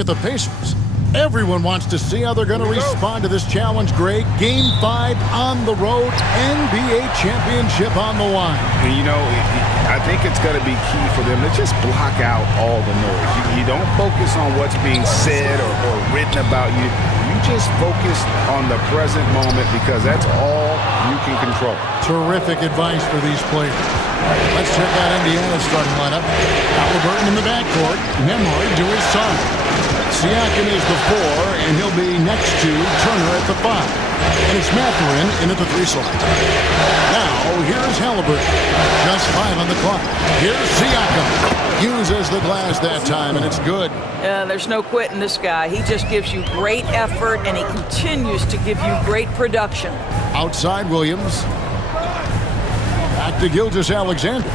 at the Pacers. Everyone wants to see how they're going to respond to this challenge, Greg. Game 5 on the road, NBA championship on the line. And you know, I think it's going to be key for them to just block out all the noise. You don't focus on what's being said or written about you. You just focus on the present moment because that's all you can control. Terrific advice for these players. Let's check out Indiana's starting lineup. Halliburton in the backcourt. Nembhard to his side. Siakam is the 4, and he'll be next to Turner at the 5. And it's Mathurin in at the 3 slot. Now, here's Halliburton. Just 5 on the clock. Here's Siakam. Uses the glass that time, and it's good. There's no quitting this guy. He just gives you great effort, and he continues to give you great production. Outside Williams. Back to Gilgeous-Alexander.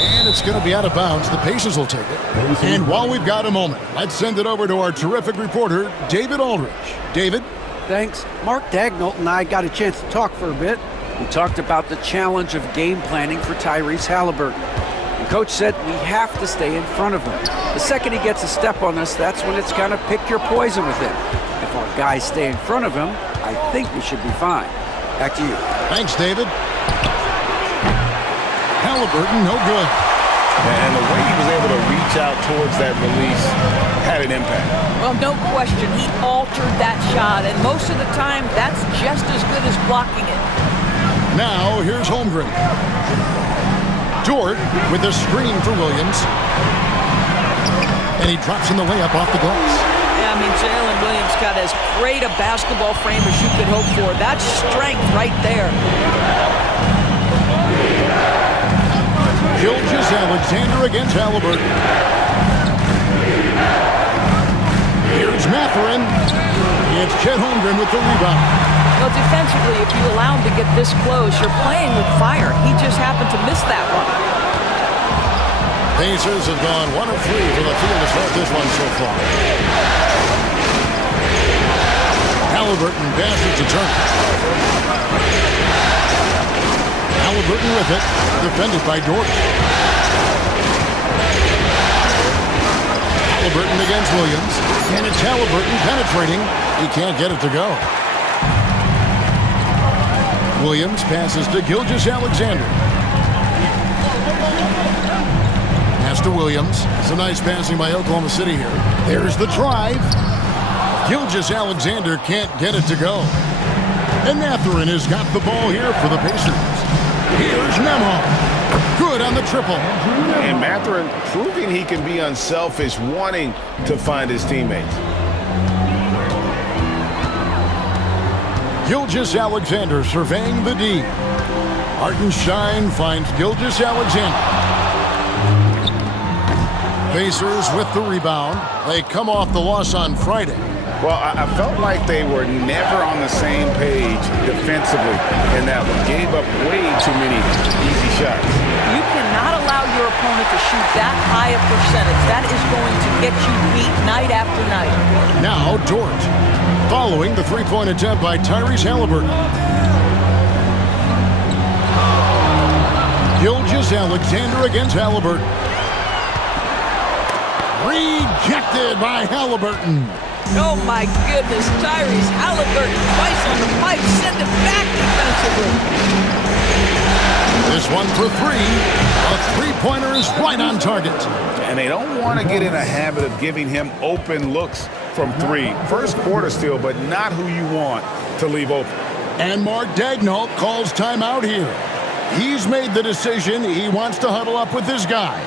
And it's going to be out of bounds. The Pacers will take it. And while we've got a moment, let's send it over to our terrific reporter, David Aldridge. David? Thanks. Mark Daigneault and I got a chance to talk for a bit. We talked about the challenge of game planning for Tyrese Halliburton. The coach said we have to stay in front of him. The second he gets a step on us, that's when it's kind of pick your poison with him. If our guys stay in front of him, I think we should be fine. Back to you. Thanks, David. Halliburton, no good. And the way he was able to reach out towards that release had an impact. Well, no question. He altered that shot, and most of the time, that's just as good as blocking it. Now, here's Holmgren. Dort with a screen for Williams. And he drops in the layup off the glass. Yeah, I mean, Jalen Williams got as great a basketball frame as you could hope for. That's strength right there. Gilgeous-Alexander against Halliburton. Here's Mathurin. It's Chet Holmgren with the rebound. Well, defensively, if you allow him to get this close, you're playing with fire. He just happened to miss that one. Pacers have gone 1 of 3 for the field to start this one so far. Halliburton passes to Turner. Halliburton with it, defended by Dort. Halliburton against Williams, and it's Halliburton penetrating. He can't get it to go. Williams passes to Gilgeous-Alexander. Pass to Williams. Some nice passing by Oklahoma City here. There's the drive. Gilgeous-Alexander can't get it to go. And Mathurin has got the ball here for the Pacers. Here's Nembhard. Good on the triple. And Mathurin proving he can be unselfish, wanting to find his teammates. Gilgeous-Alexander surveying the D. Hartenstein finds Gilgeous-Alexander. Pacers with the rebound. They come off the loss on Friday. Well, I felt like they were never on the same page defensively in that one. Gave up way too many easy shots. You cannot allow your opponent to shoot that high a percentage. That is going to get you beat night after night. Now Dort, following the three-point attempt by Tyrese Halliburton. Gilgeous-Alexander against Halliburton. Rejected by Halliburton. Oh my goodness, Tyrese Halliburton twice on the pipe, send it back defensively. This one for 3. A three-pointer is right on target. And they don't want to get in a habit of giving him open looks from 3. First quarter still, but not who you want to leave open. And Mark Daigneault calls timeout here. He's made the decision. He wants to huddle up with his guys.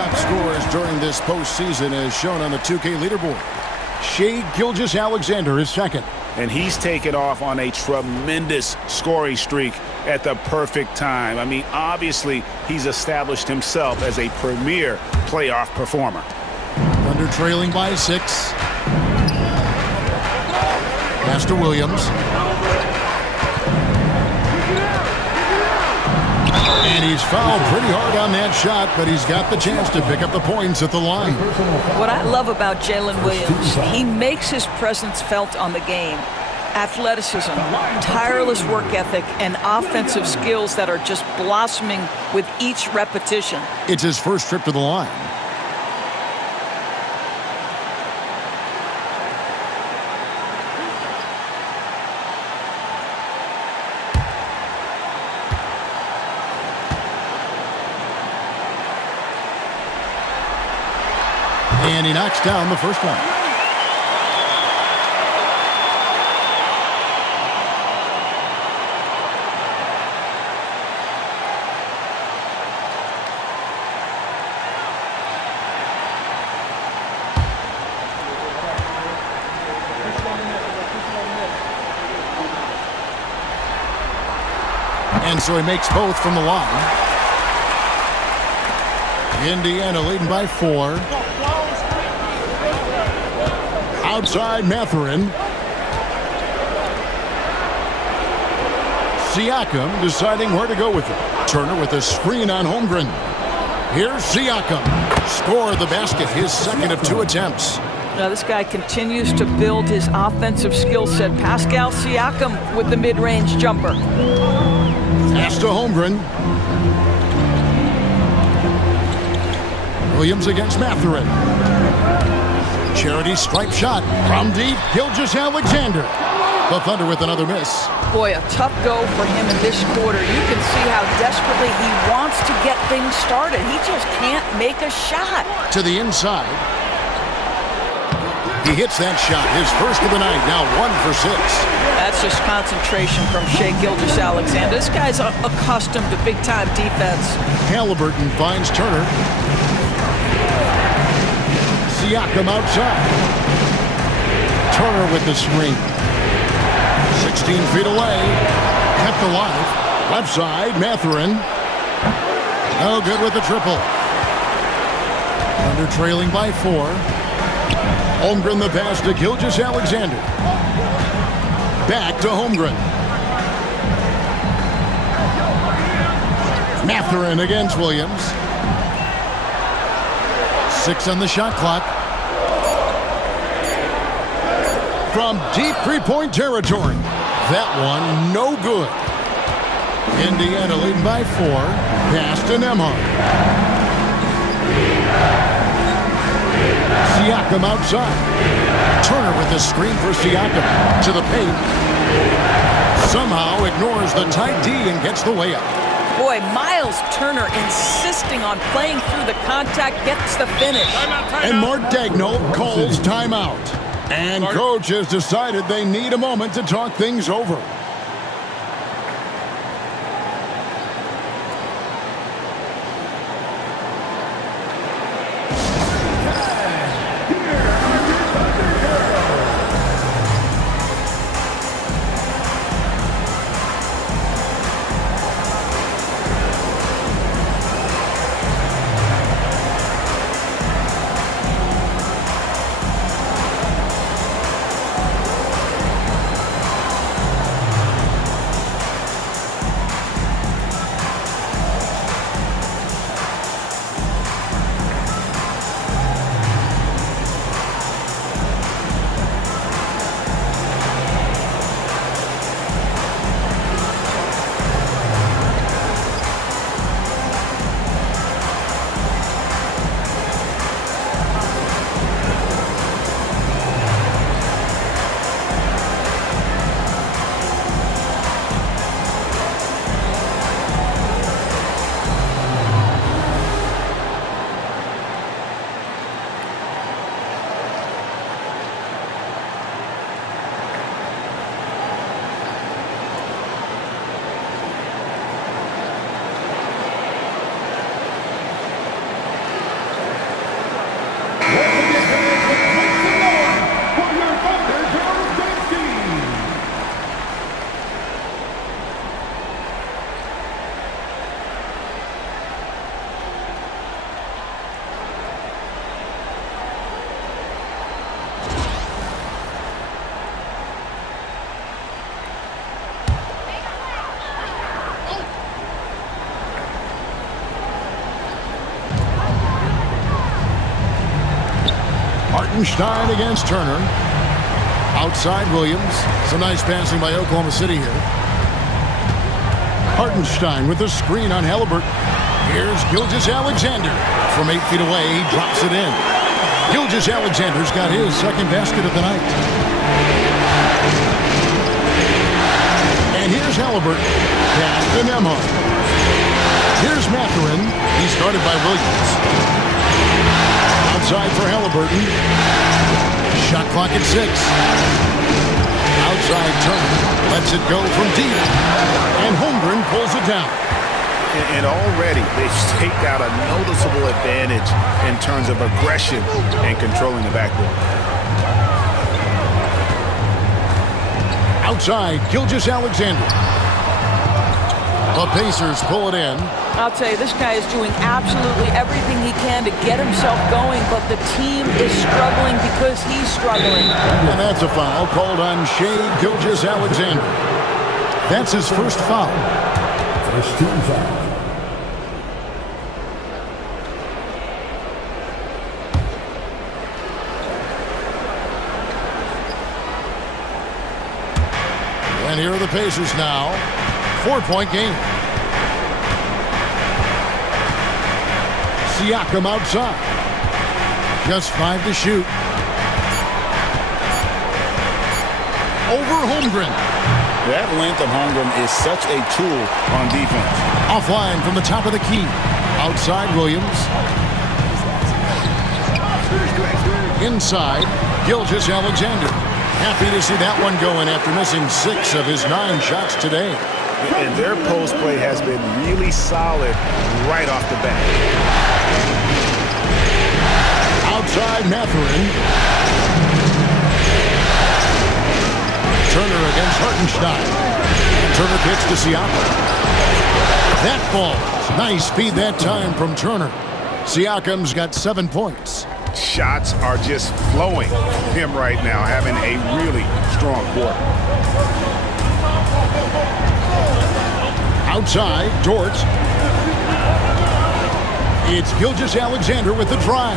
top scorers during this postseason as shown on the 2K leaderboard. Shai Gilgeous-Alexander is second. And he's taken off on a tremendous scoring streak at the perfect time. I mean, obviously, he's established himself as a premier playoff performer. Thunder trailing by 6. Pass to Williams. And he's fouled pretty hard on that shot, but he's got the chance to pick up the points at the line. What I love about Jalen Williams, he makes his presence felt on the game. Athleticism, tireless work ethic, and offensive skills that are just blossoming with each repetition. It's his first trip to the line. And he knocks down the first one. And so he makes both from the line. Indiana leading by 4. Outside Mathurin. Siakam deciding where to go with it. Turner with a screen on Holmgren. Here's Siakam. Score the basket, his second of 2 attempts. Now this guy continues to build his offensive skill set. Pascal Siakam with the mid-range jumper. Pass to Holmgren. Williams against Mathurin. Charity stripe shot from deep. Gilgeous-Alexander. The Thunder with another miss. Boy, a tough go for him in this quarter. You can see how desperately he wants to get things started. He just can't make a shot. To the inside. He hits that shot, his first of the night, now 1 for 6. That's just concentration from Shai Gilgeous-Alexander. This guy's accustomed to big-time defense. Halliburton finds Turner. Siakam outside. Turner with the screen. 16 feet away. Kept alive. Left side, Mathurin. No good with the triple. Under trailing by 4. Holmgren the pass to Gilgeous-Alexander. Back to Holmgren. Mathurin against Williams. 6 on the shot clock. From deep three-point territory. That one no good. Indiana leading by 4. Pass to Nembhard. Siakam outside. Turner with the screen for Siakam. To the paint. Somehow ignores the tight D and gets the layup. Boy, Miles Turner insisting on playing through the contact, gets the finish. And Mark Daigneault calls timeout. And coach has decided they need a moment to talk things over. Hartenstein against Turner. Outside Williams. Some nice passing by Oklahoma City here. Hartenstein with the screen on Halliburton. Here's Gilgeous-Alexander. From 8 feet away, he drops it in. Gilgeous-Alexander's got his second basket of the night. And here's Halliburton. Pass to Nembhard. Here's Mathurin. He's guarded by Williams. Outside for Halliburton. Shot clock at 6. Outside Turner. Lets it go from deep. And Holmgren pulls it down. And already they've staked out a noticeable advantage in terms of aggression and controlling the backcourt. Outside, Gilgeous-Alexander. The Pacers pull it in. I'll tell you, this guy is doing absolutely everything he can to get himself going, but the team is struggling because he's struggling. And that's a foul called on Shai Gilgeous-Alexander. That's his first foul. First team foul. And here are the Pacers now. 4-point game. Siakam outside. Just 5 to shoot. Over Holmgren. That length of Holmgren is such a tool on defense. Offline from the top of the key. Outside Williams. Inside, Gilgeous-Alexander. Happy to see that one going after missing 6 of his 9 shots today. And their post play has been really solid right off the bat. Outside Mathurin. Turner against Hartenstein. And Turner kicks to Siakam. That ball. Nice speed that time from Turner. Siakam's got 7 points. Shots are just flowing from him right now, having a really strong quarter. Outside, Dort. It's Gilgeous-Alexander with the drive.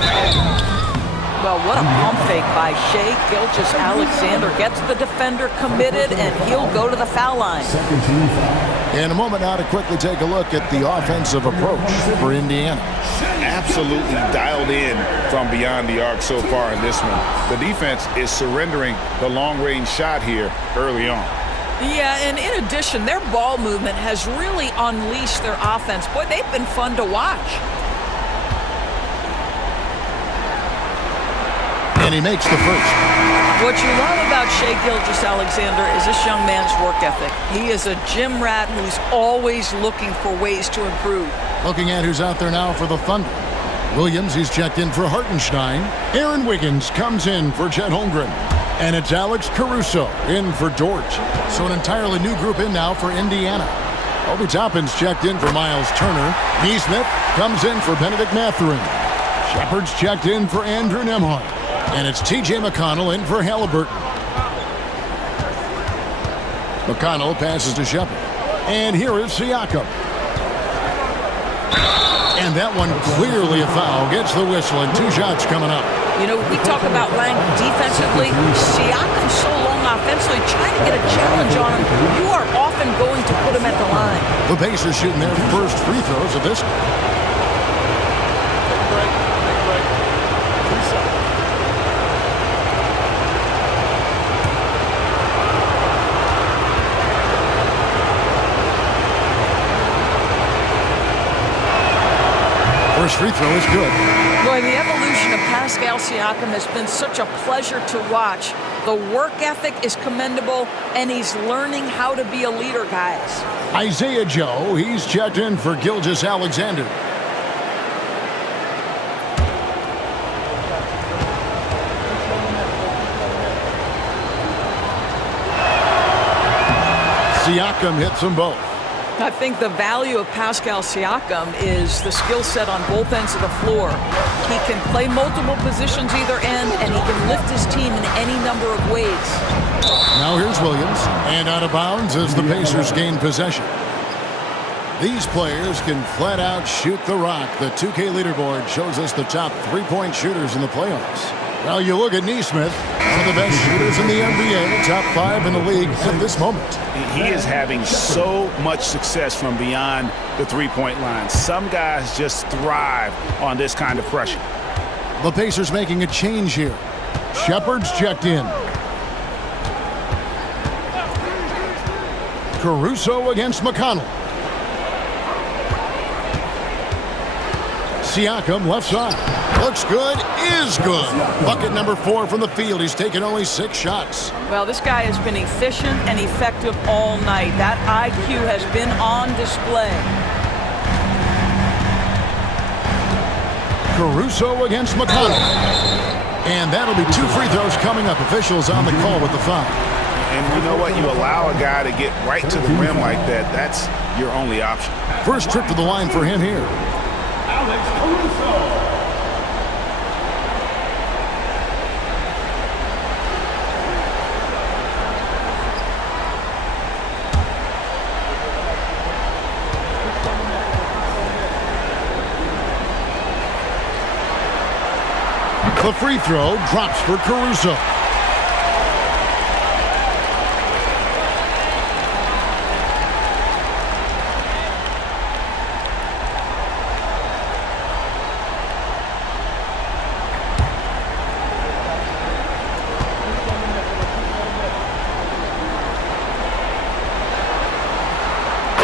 Well, what a pump fake by Shai Gilgeous-Alexander. Gets the defender committed, and he'll go to the foul line. In a moment now to quickly take a look at the offensive approach for Indiana. Absolutely dialed in from beyond the arc so far in this one. The defense is surrendering the long-range shot here early on. Yeah, and in addition, their ball movement has really unleashed their offense. Boy, they've been fun to watch. And he makes the first. What you love about Shai Gilgeous-Alexander is this young man's work ethic. He is a gym rat who's always looking for ways to improve. Looking at who's out there now for the Thunder. Williams, he's checked in for Hartenstein. Aaron Wiggins comes in for Chet Holmgren. And it's Alex Caruso in for Dort. So an entirely new group in now for Indiana. Obi Toppin's checked in for Miles Turner. Neesmith comes in for Benedict Mathurin. Shepard's checked in for Andrew Nembhard. And it's T.J. McConnell in for Halliburton. McConnell passes to Shepard. And here is Siakam. And that one clearly a foul. Gets the whistle and 2 shots coming up. You know, we talk about length defensively. Siakam's so long offensively, trying to get a challenge on him. You are often going to put him at the line. The Pacers shooting their first free throws of this. First free throw is good. Boy, the evolution of Pascal Siakam has been such a pleasure to watch. The work ethic is commendable, and he's learning how to be a leader, guys. Isaiah Joe, he's checked in for Gilgeous-Alexander. Siakam hits them both. I think the value of Pascal Siakam is the skill set on both ends of the floor. He can play multiple positions either end, and he can lift his team in any number of ways. Now here's Williams, and out of bounds as the Pacers gain possession. These players can flat out shoot the rock. The 2K leaderboard shows us the top 3-point shooters in the playoffs. Well, you look at Neesmith, one of the best shooters in the NBA, top 5 in the league at this moment. He is having so much success from beyond the three-point line. Some guys just thrive on this kind of pressure. The Pacers making a change here. Shepard's checked in. Caruso against McConnell. Siakam left side. Looks good, is good. Bucket number 4 from the field. He's taken only 6 shots. Well, this guy has been efficient and effective all night. That IQ has been on display. Caruso against McConnell. And that'll be 2 free throws coming up. Officials on the call with the foul. And you know what? You allow a guy to get right to the rim like that. That's your only option. First trip to the line for him here. The free throw drops for Caruso.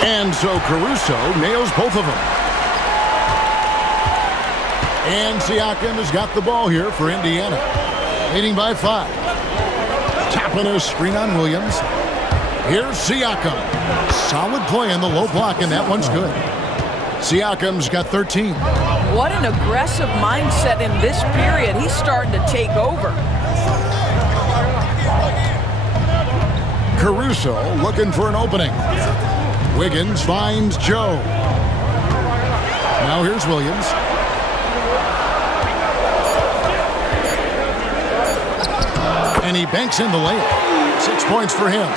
And so Caruso nails both of them. And Siakam has got the ball here for Indiana. Leading by 5. Tapping a screen on Williams. Here's Siakam. Solid play in the low block, and that one's good. Siakam's got 13. What an aggressive mindset in this period. He's starting to take over. Caruso looking for an opening. Wiggins finds Joe. Now here's Williams. And he banks in the layup. 6 points for him.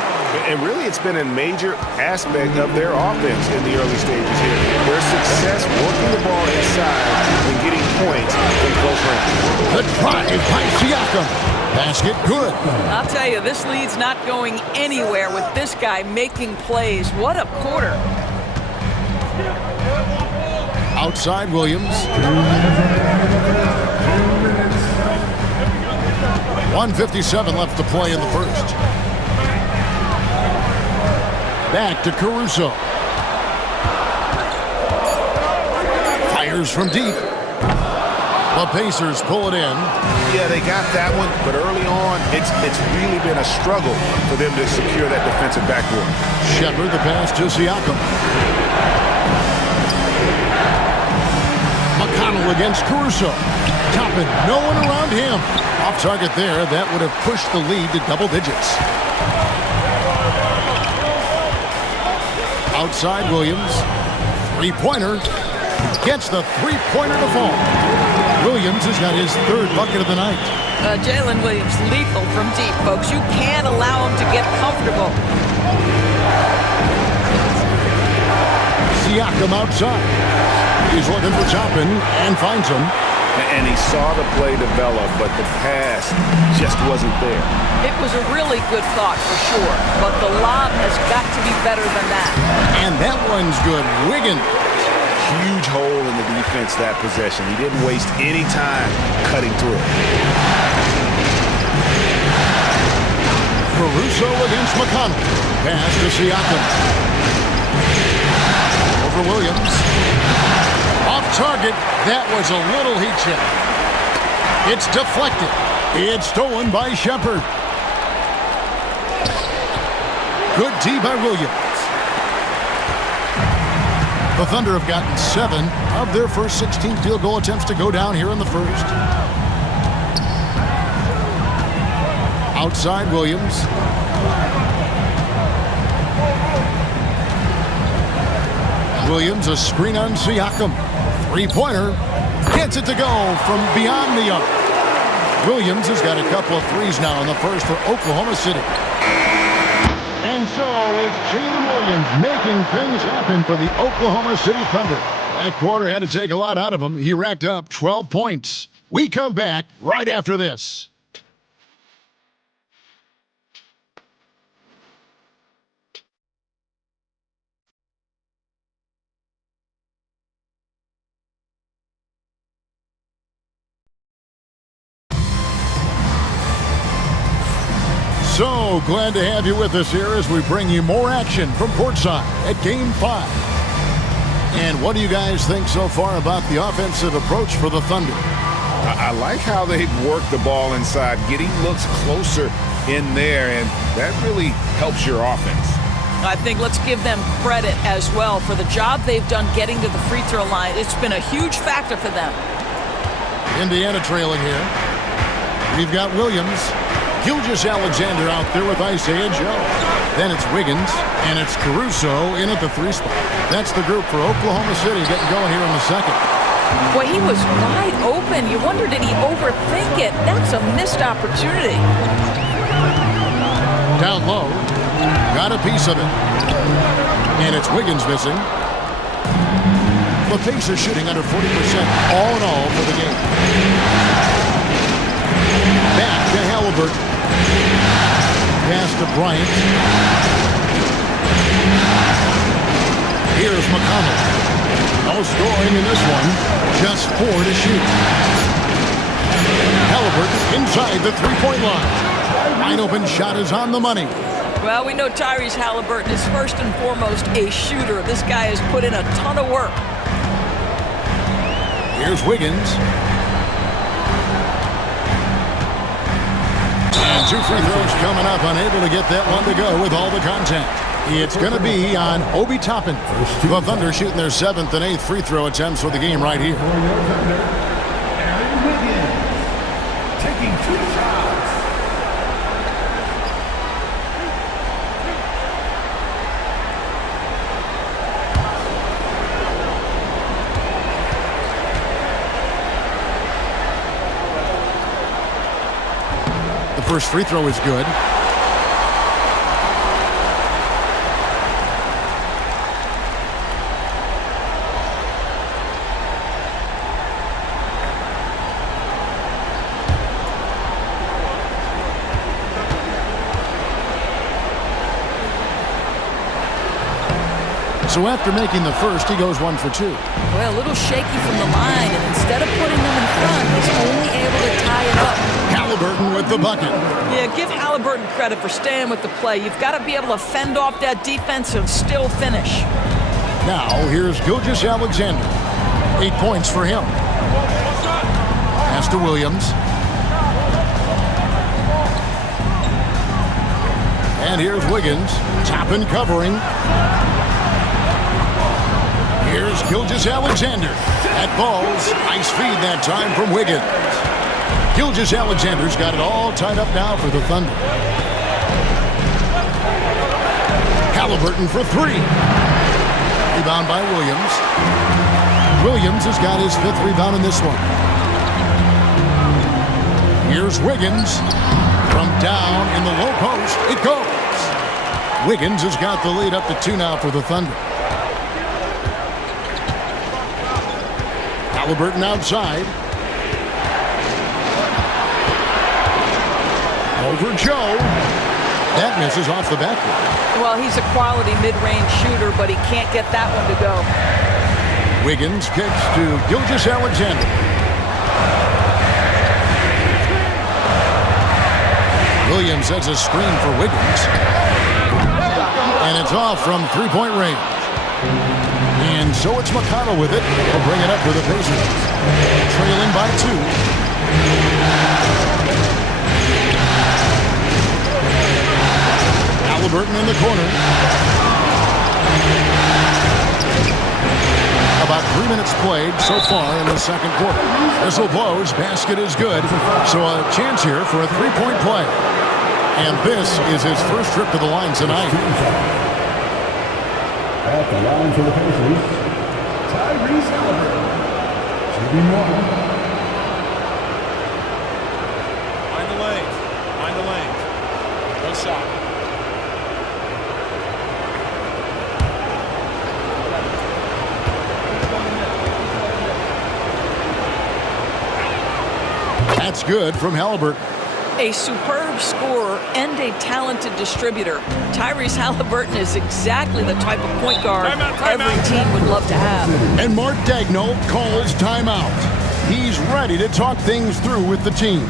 And really, it's been a major aspect of their offense in the early stages here. Their success working the ball inside and getting points in close range. The drive by Siakam. Basket good. I'll tell you, this lead's not going anywhere with this guy making plays. What a quarter. Outside Williams. 1:57 left to play in the first. Back to Caruso. Fires from deep. The Pacers pull it in. Yeah, they got that one, but early on, it's really been a struggle for them to secure that defensive backboard. Shepard the pass to Siakam. McConnell against Caruso. Toppin, no one around him. Off target there, that would have pushed the lead to double digits. Outside Williams. Three-pointer. Gets the three-pointer to fall. Williams has got his 3rd bucket of the night. Jalen Williams, lethal from deep, folks. You can't allow him to get comfortable. Siakam outside. He's looking for Toppin and finds him. And he saw the play develop, but the pass just wasn't there. It was a really good thought for sure, but the lob has got to be better than that. And that one's good. Wiggins. Huge hole in the defense that possession. He didn't waste any time cutting through it. Caruso against McConnell. Pass to Siakam. Over Williams. Off target. That was a little heat check. It's deflected. It's stolen by Shepard. Good D by Williams. The Thunder have gotten 7 of their first 16 field goal attempts to go down here in the first. Outside Williams. Williams, a screen on Siakam. Three-pointer. Gets it to go from beyond the arc. Williams has got a couple of threes now in the first for Oklahoma City. And so it's Jalen Williams making things happen for the Oklahoma City Thunder. That quarter had to take a lot out of him. He racked up 12 points. We come back right after this. So glad to have you with us here as we bring you more action from courtside at Game 5. And what do you guys think so far about the offensive approach for the Thunder? I like how they've worked the ball inside, getting looks closer in there, and that really helps your offense. I think let's give them credit as well for the job they've done getting to the free throw line. It's been a huge factor for them. Indiana trailing here. We've got Williams. Gilgeous-Alexander out there with Isaiah Joe. Then it's Wiggins, and it's Caruso in at the 3 spot. That's the group for Oklahoma City getting going here in the second. Boy, he was wide open. You wonder, did he overthink it? That's a missed opportunity. Down low. Got a piece of it. And it's Wiggins missing. The Pacers shooting under 40% all in all for the game. Back to Halliburton. Pass to Bryant. Here's McConnell. No scoring in this one. Just 4 to shoot. Halliburton inside the three-point line. Wide open shot is on the money. Well, we know Tyrese Halliburton is first and foremost a shooter. This guy has put in a ton of work. Here's Wiggins. And 2 free throws coming up, unable to get that one to go with all the contact. It's going to be on Obi Toppin. The Thunder shooting their 7th and 8th free throw attempts for the game right here. Taking 2 shots. The first free throw is good. So after making the first, he goes 1 for 2. Well, a little shaky from the line, and instead of putting them in front, he's only able to tie it up. Halliburton with the bucket. Yeah, give Halliburton credit for staying with the play. You've got to be able to fend off that defense and still finish. Now, here's Gilgeous-Alexander. 8 points for him. Pass to Williams. And here's Wiggins. Toppin covering. Here's Gilgeous-Alexander. That ball's ice feed that time from Wiggins. Gilgeous-Alexander's got it all tied up now for the Thunder. Halliburton for 3. Rebound by Williams. Williams has got his 5th rebound in this one. Here's Wiggins. From down in the low post, it goes. Wiggins has got the lead up to 2 now for the Thunder. Halliburton outside. Over Joe. That misses off the backboard. Well, he's a quality mid-range shooter, but he can't get that one to go. Wiggins kicks to Gilgeous-Alexander. Williams has a screen for Wiggins. And it's off from three-point range. And so it's McConnell with it. He'll bring it up for the Pacers. Trailing by 2. Halliburton in the corner. About 3 minutes played so far in the second quarter. Whistle blows. Basket is good. So a chance here for a three-point play. And this is his first trip to the line tonight. At the line for the Pacers, Tyrese Halliburton. Shooting 1. Find the lane. Find the lane. No shot. It's good from Halliburton. A superb scorer and a talented distributor. Tyrese Halliburton is exactly the type of point guard every team would love to have. And Mark Daigneault calls timeout. He's ready to talk things through with the team.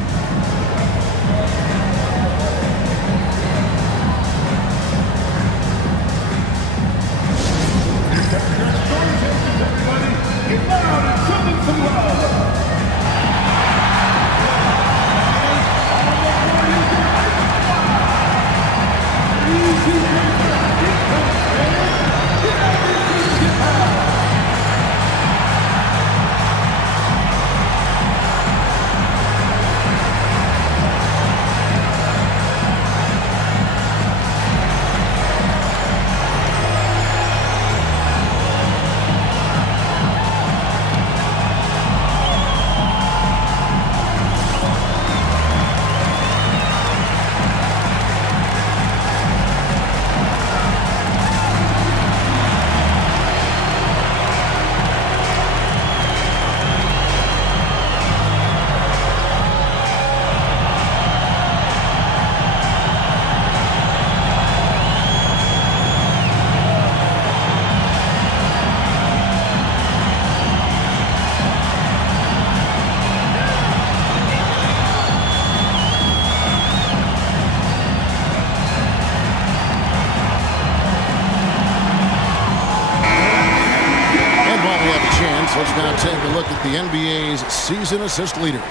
Let's now take a look at the NBA's season assist leaders.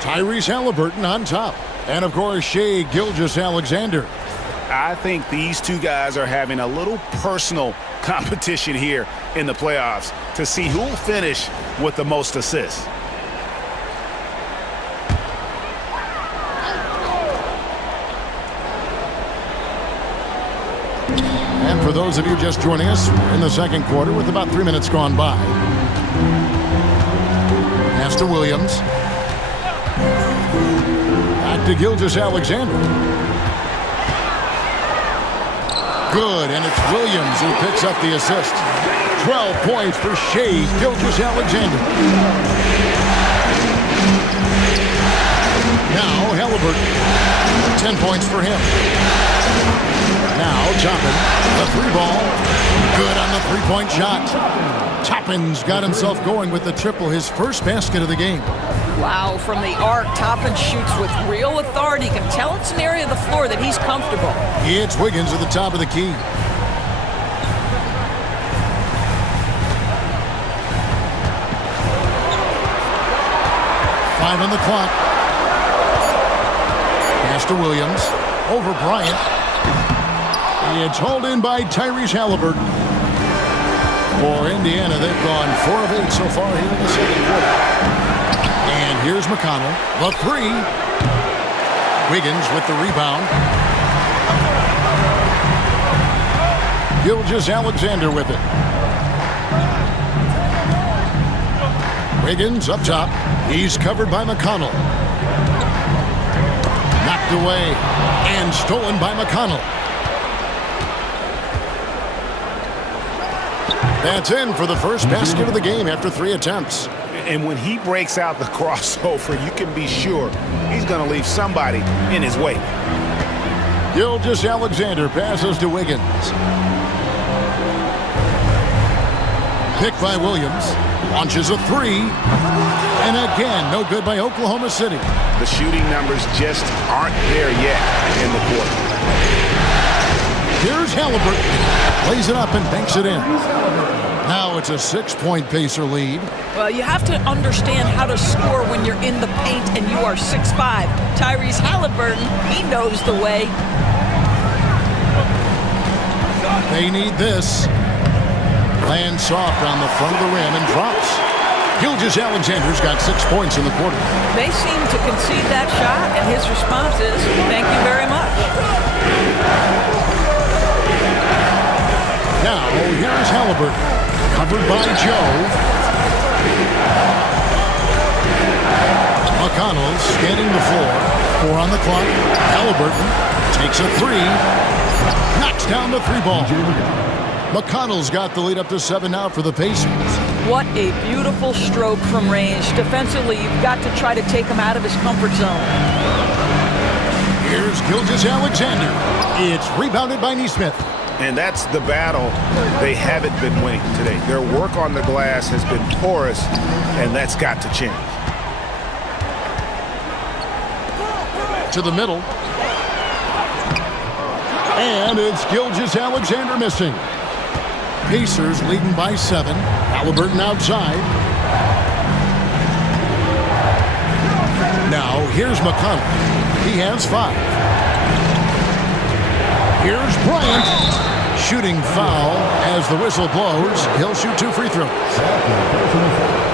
Tyrese Halliburton on top. And, of course, Shai Gilgeous-Alexander. I think these two guys are having a little personal competition here in the playoffs to see who will finish with the most assists. And for those of you just joining us, we're in the second quarter with about 3 minutes gone by. Pass to Williams. Back to Gilgeous-Alexander. Good, and it's Williams who picks up the assist. 12 points for Shai Gilgeous-Alexander. Now Halliburton. 10 points for him. Now Toppin, the three ball. Good on the three-point shot. Toppin's got himself going with the triple, his first basket of the game. Wow, from the arc, Toppin shoots with real authority. You can tell it's an area of the floor that he's comfortable. It's Wiggins at the top of the key. Five on the clock. Pass to Williams. Over Bryant. It's hauled in by Tyrese Halliburton. For Indiana, they've gone 4 of 8 so far here in the second quarter. And here's McConnell. The three. Wiggins with the rebound. Gilgeous-Alexander with it. Wiggins up top. He's covered by McConnell. Knocked away and stolen by McConnell. That's in for the first basket of the game after 3 attempts. And when he breaks out the crossover, you can be sure he's going to leave somebody in his wake. Gilgeous-Alexander passes to Wiggins. Picked by Williams. Launches a three. And again, no good by Oklahoma City. The shooting numbers just aren't there yet in the quarter. Here's Halliburton. Plays it up and banks it in. Now it's a 6-point Pacer lead. Well, you have to understand how to score when you're in the paint and you are 6'5". Tyrese Halliburton, he knows the way. They need this. Lands soft on the front of the rim and drops. Gilgeous-Alexander's got 6 points in the quarter. They seem to concede that shot, and his response is, thank you very much. Now, here's Halliburton. Covered by Joe. McConnell scanning the floor. 4 on the clock. Halliburton takes a three. Knocks down the three ball. McConnell's got the lead up to 7 now for the Pacers. What a beautiful stroke from range. Defensively, you've got to try to take him out of his comfort zone. Here's Gilgeous-Alexander. It's rebounded by Nesmith. And that's the battle they haven't been winning today. Their work on the glass has been porous, and that's got to change. To the middle. And it's Gilgeous-Alexander missing. Pacers leading by 7. Halliburton outside. Now here's McConnell. He has 5. Here's Bryant. Shooting foul as the whistle blows. He'll shoot 2 free throws.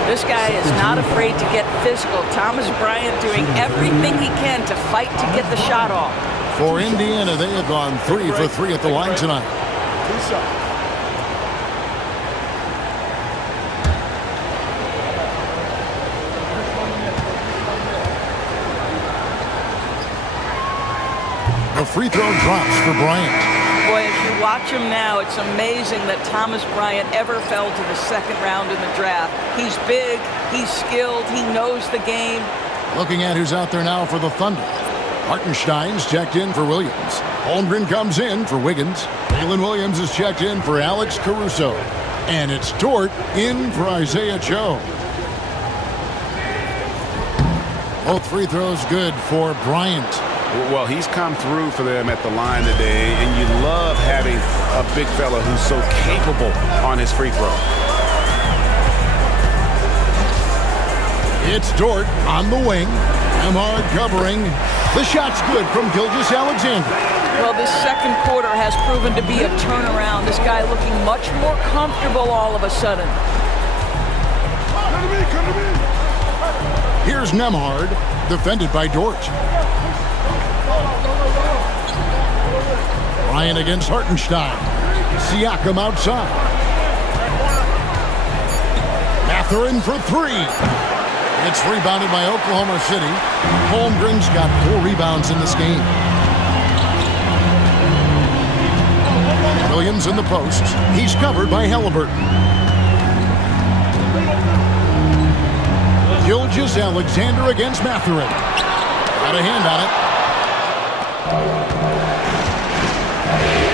This guy is not afraid to get physical. Thomas Bryant doing everything he can to fight to get the shot off. For Indiana, they have gone 3 for 3 at the line tonight. The free throw drops for Bryant. Boy, as you watch him now, it's amazing that Thomas Bryant ever fell to the second round in the draft. He's big, he's skilled, he knows the game. Looking at who's out there now for the Thunder. Hartenstein's checked in for Williams. Holmgren comes in for Wiggins. Jalen Williams is checked in for Alex Caruso. And it's Dort in for Isaiah Joe. Both free throws good for Bryant. Well, he's come through for them at the line today, and you love having a big fella who's so capable on his free throw. It's Dort on the wing. Amard covering. The shot's good from Gilgeous-Alexander. Well, this second quarter has proven to be a turnaround. This guy looking much more comfortable all of a sudden. Come to me. Here's Nemhard, defended by Dort. Bryant against Hartenstein. Siakam outside. Mathurin for 3. It's rebounded by Oklahoma City. Holmgren's got 4 rebounds in this game. Williams in the post. He's covered by Halliburton. Gilgeous-Alexander against Mathurin. Got a hand on it.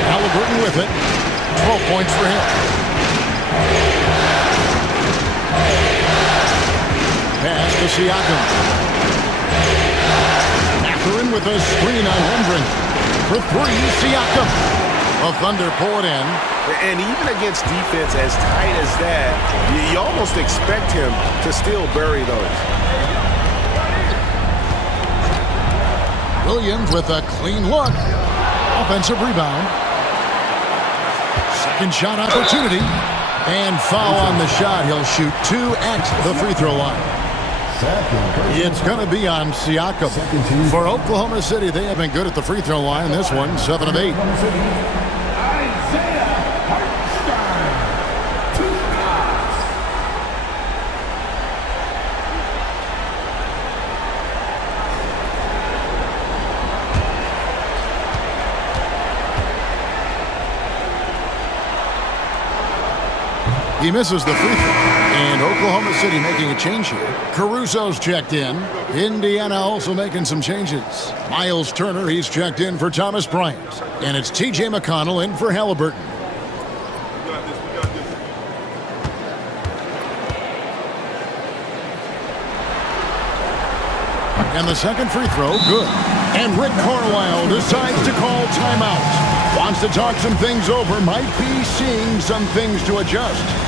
Halliburton with it. 12 points for him. Pass to Siakam. Mathurin with a screen on Holmgren. For 3, Siakam. The Thunder pull it in. And even against defense as tight as that, you almost expect him to still bury those. Williams with a clean look. Offensive rebound. Second shot opportunity. And foul on the shot. He'll shoot 2 at the free throw line. It's going to be on Siakam. For Oklahoma City, they have been good at the free throw line. This one, 7 of 8. He misses the free throw. And Oklahoma City making a change here. Caruso's checked in. Indiana also making some changes. Miles Turner, he's checked in for Thomas Bryant. And it's T.J. McConnell in for Halliburton. And the second free throw, good. And Rick Carlisle decides to call timeout. Wants to talk some things over, might be seeing some things to adjust.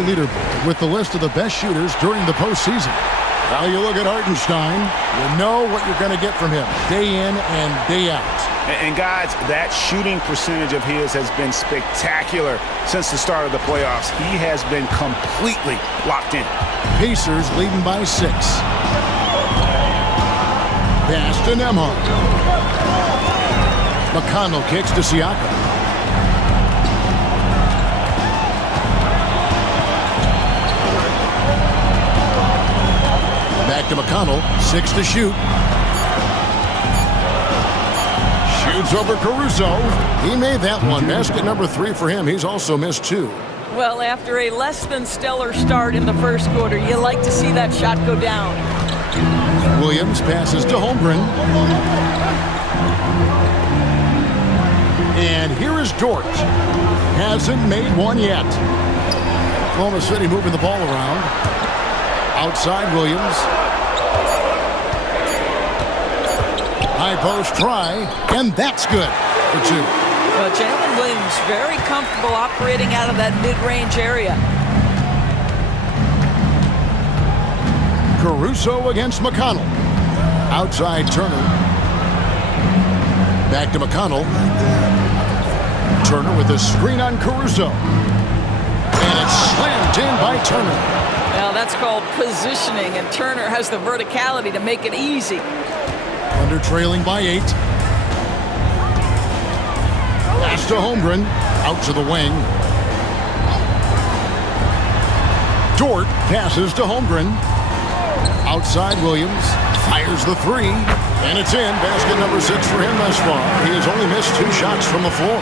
NBA leaderboard with the list of the best shooters during the postseason. Now you look at Hartenstein, you know what you're going to get from him day in and day out. And guys, that shooting percentage of his has been spectacular since the start of the playoffs. He has been completely locked in. Pacers leading by 6. Pass to Nembhard. McConnell kicks to Siakam. Back to McConnell, 6 to shoot. Shoots over Caruso. He made that one. Basket number 3 for him. He's also missed 2. Well, after a less than stellar start in the first quarter, you like to see that shot go down. Williams passes to Holmgren. And here is Dort. Hasn't made one yet. Oklahoma City moving the ball around. Outside Williams. High post try, and that's good for 2. Well, Jalen Williams very comfortable operating out of that mid-range area. Caruso against McConnell. Outside Turner. Back to McConnell. Turner with a screen on Caruso. And it's slammed in by Turner. Now that's called positioning, and Turner has the verticality to make it easy. Under trailing by 8. Pass to Holmgren. Out to the wing. Dort passes to Holmgren. Outside Williams. Fires the 3. And it's in. Basket number 6 for him thus far. He has only missed 2 shots from the floor.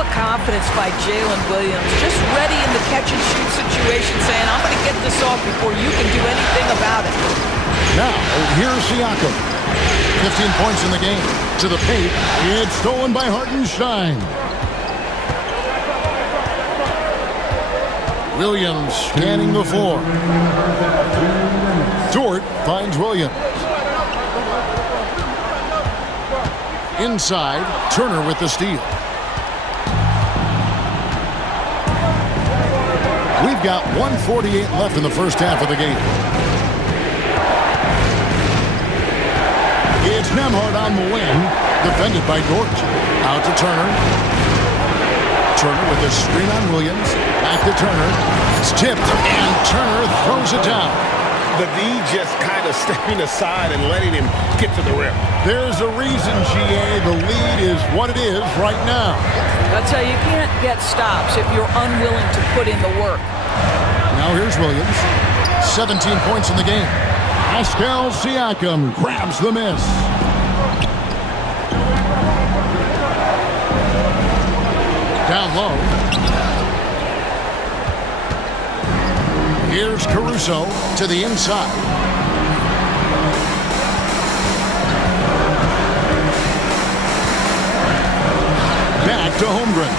What confidence by Jalen Williams. Just ready in the catch-and-shoot situation, saying, I'm going to get this off before you can do anything about it. Now, here's Siakam. 15 points in the game. To the paint. It's stolen by Hartenstein. Williams scanning the floor. Dort finds Williams. Inside, Turner with the steal. We've got 1:48 left in the first half of the game. It's Nembhard on the wing, defended by Dort. Out to Turner. Turner with a screen on Williams. Back to Turner. It's tipped, and Turner throws it down. The D just kind of stepping aside and letting him get to the rim. There's a reason, GA. The lead is what it is right now. I'll tell you, you can't get stops if you're unwilling to put in the work. Now here's Williams. 17 points in the game. Pascal Siakam grabs the miss. Down low. Here's Caruso to the inside. Back to Holmgren.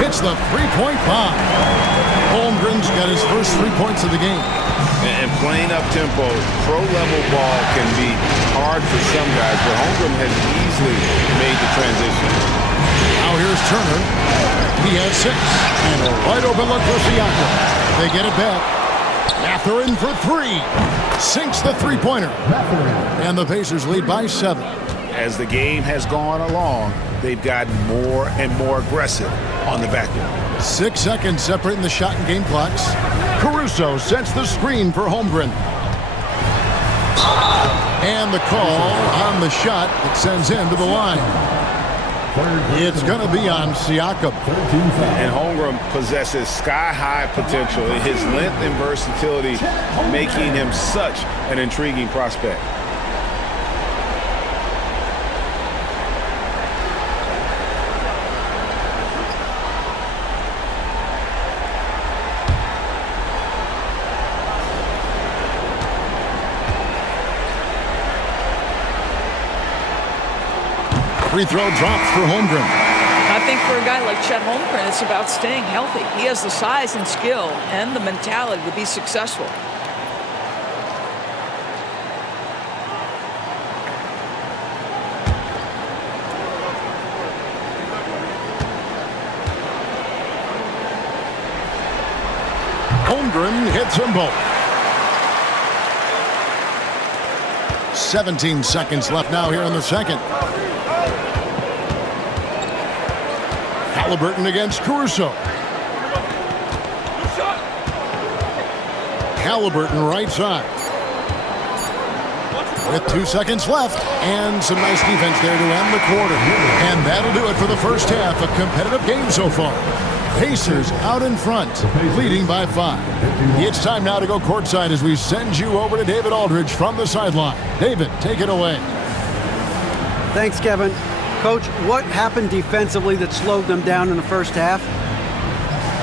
Hits the three-point bomb. Holmgren's got his first 3 points of the game. And playing up-tempo, pro-level ball can be hard for some guys, but Holmgren has easily made the transition. Now here's Turner. He has 6. And a wide open look for Siakam. They get it back. Mathurin for 3. Sinks the three-pointer. And the Pacers lead by 7. As the game has gone along, they've gotten more and more aggressive on the back end. 6 seconds separating the shot and game clocks. Caruso sets the screen for Holmgren. And the call on the shot that sends him to the line. It's going to be on Siakam. And Holmgren possesses sky-high potential. His length and versatility making him such an intriguing prospect. Free throw drops for Holmgren. I think for a guy like Chet Holmgren, it's about staying healthy. He has the size and skill and the mentality to be successful. Holmgren hits them both. 17 seconds left now here in the second. Halliburton against Caruso. Halliburton right side. With 2 seconds left and some nice defense there to end the quarter. And that'll do it for the first half. A competitive game so far. Pacers out in front, leading by 5. It's time now to go courtside as we send you over to David Aldridge from the sideline. David, take it away. Thanks, Kevin. Coach, what happened defensively that slowed them down in the first half?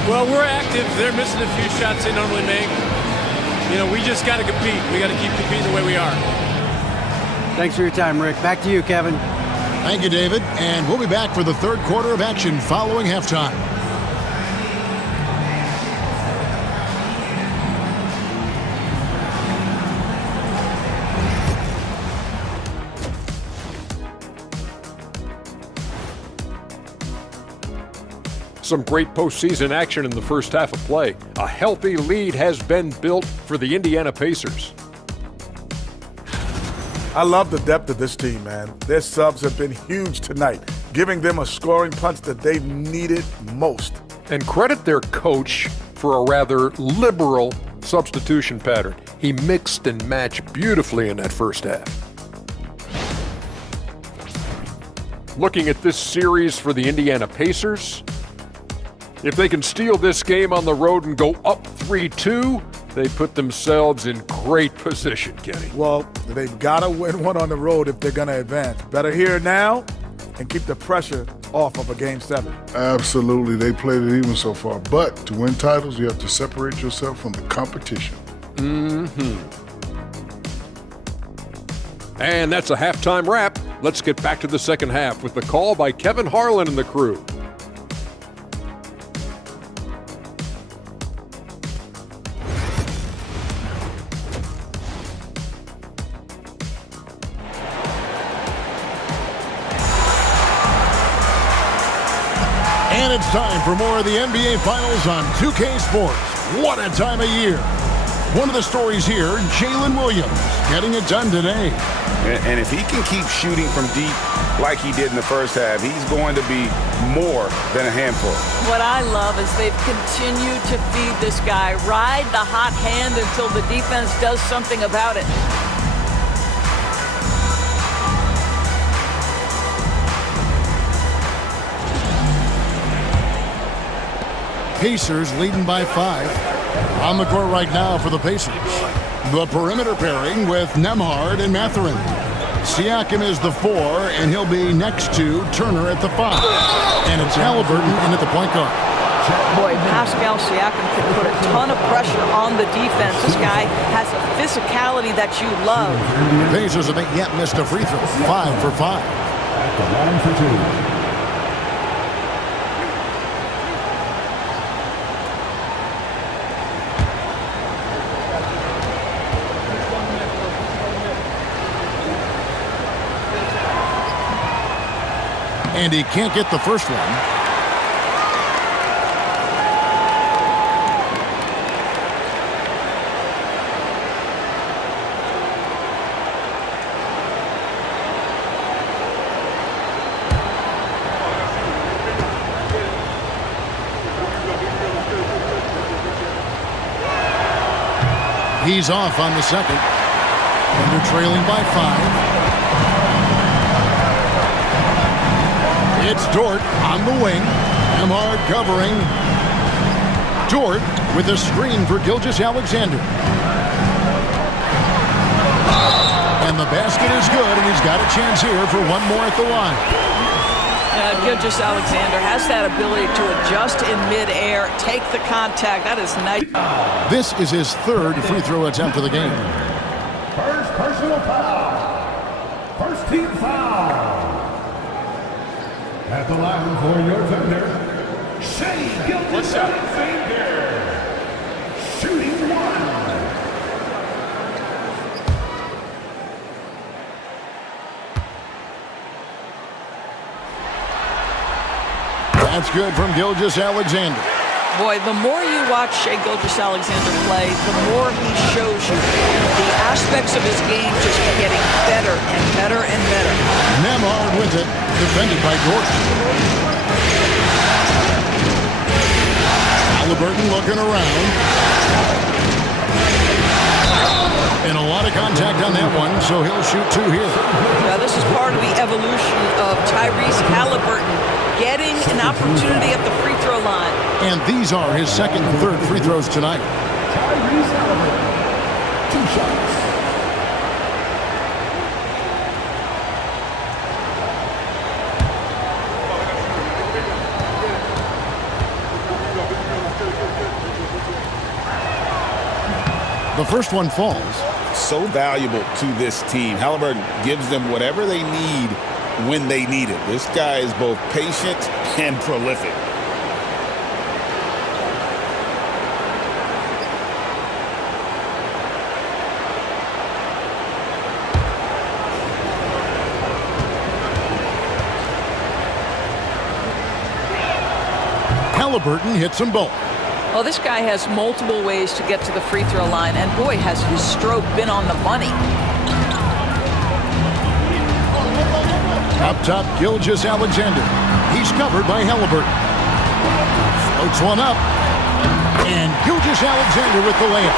Well, we're active. They're missing a few shots they normally make. You know, we just got to compete. We got to keep competing the way we are. Thanks for your time, Rick. Back to you, Kevin. Thank you, David. And we'll be back for the third quarter of action following halftime. Some great postseason action in the first half of play. A healthy lead has been built for the Indiana Pacers. I love the depth of this team, man. Their subs have been huge tonight, giving them a scoring punch that they've needed most. And credit their coach for a rather liberal substitution pattern. He mixed and matched beautifully in that first half. Looking at this series for the Indiana Pacers, if they can steal this game on the road and go up 3-2, they put themselves in great position, Kenny. Well, they've got to win one on the road if they're going to advance. Better here now and keep the pressure off of a Game 7. Absolutely. They played it even so far. But to win titles, you have to separate yourself from the competition. And that's a halftime wrap. Let's get back to the second half with the call by Kevin Harlan and the crew. And it's time for more of the NBA Finals on 2K Sports. What a time of year. One of the stories here, Jalen Williams getting it done today. And if he can keep shooting from deep like he did in the first half, he's going to be more than a handful. What I love is they've continued to feed this guy, ride the hot hand until the defense does something about it. Pacers leading by 5. On the court right now for the Pacers. The perimeter pairing with Nembhard and Mathurin. Siakam is the 4, and he'll be next to Turner at the 5. And it's Halliburton in at the point guard. Boy, Pascal Siakam can put a ton of pressure on the defense. This guy has a physicality that you love. The Pacers haven't yet missed a free throw. 5 for 5. At the line for 2. And he can't get the first one. He's off on the second. And they're trailing by 5. It's Dort on the wing. Nembhard covering. Dort with a screen for Gilgeous-Alexander. And the basket is good, and he's got a chance here for one more at the line. Gilgeous-Alexander has that ability to adjust in midair, take the contact. That is nice. This is his third free throw attempt of the game. First personal foul. First team foul. At the line for your defender, Shai Gilgeous-Alexander. Shooting 1. That's good from Gilgeous-Alexander. Boy, the more you watch Shai Gilgeous-Alexander play, the more he shows you the aspects of his game just getting better and better and better. Nembhard with it, defended by Dort. Halliburton looking around. And a lot of contact on that one, so he'll shoot 2 here. Now, this is part of the evolution of Tyrese Halliburton getting an opportunity at the free throw line. And these are his second and third free throws tonight. Tyrese Halliburton. 2 shots. The first one falls. So valuable to this team. Halliburton gives them whatever they need when they need it. This guy is both patient and prolific. Halliburton hits them both. Well, this guy has multiple ways to get to the free throw line, and boy, has his stroke been on the money. Up top, Gilgeous-Alexander. He's covered by Halliburton. Floats one up. And Gilgeous-Alexander with the layup.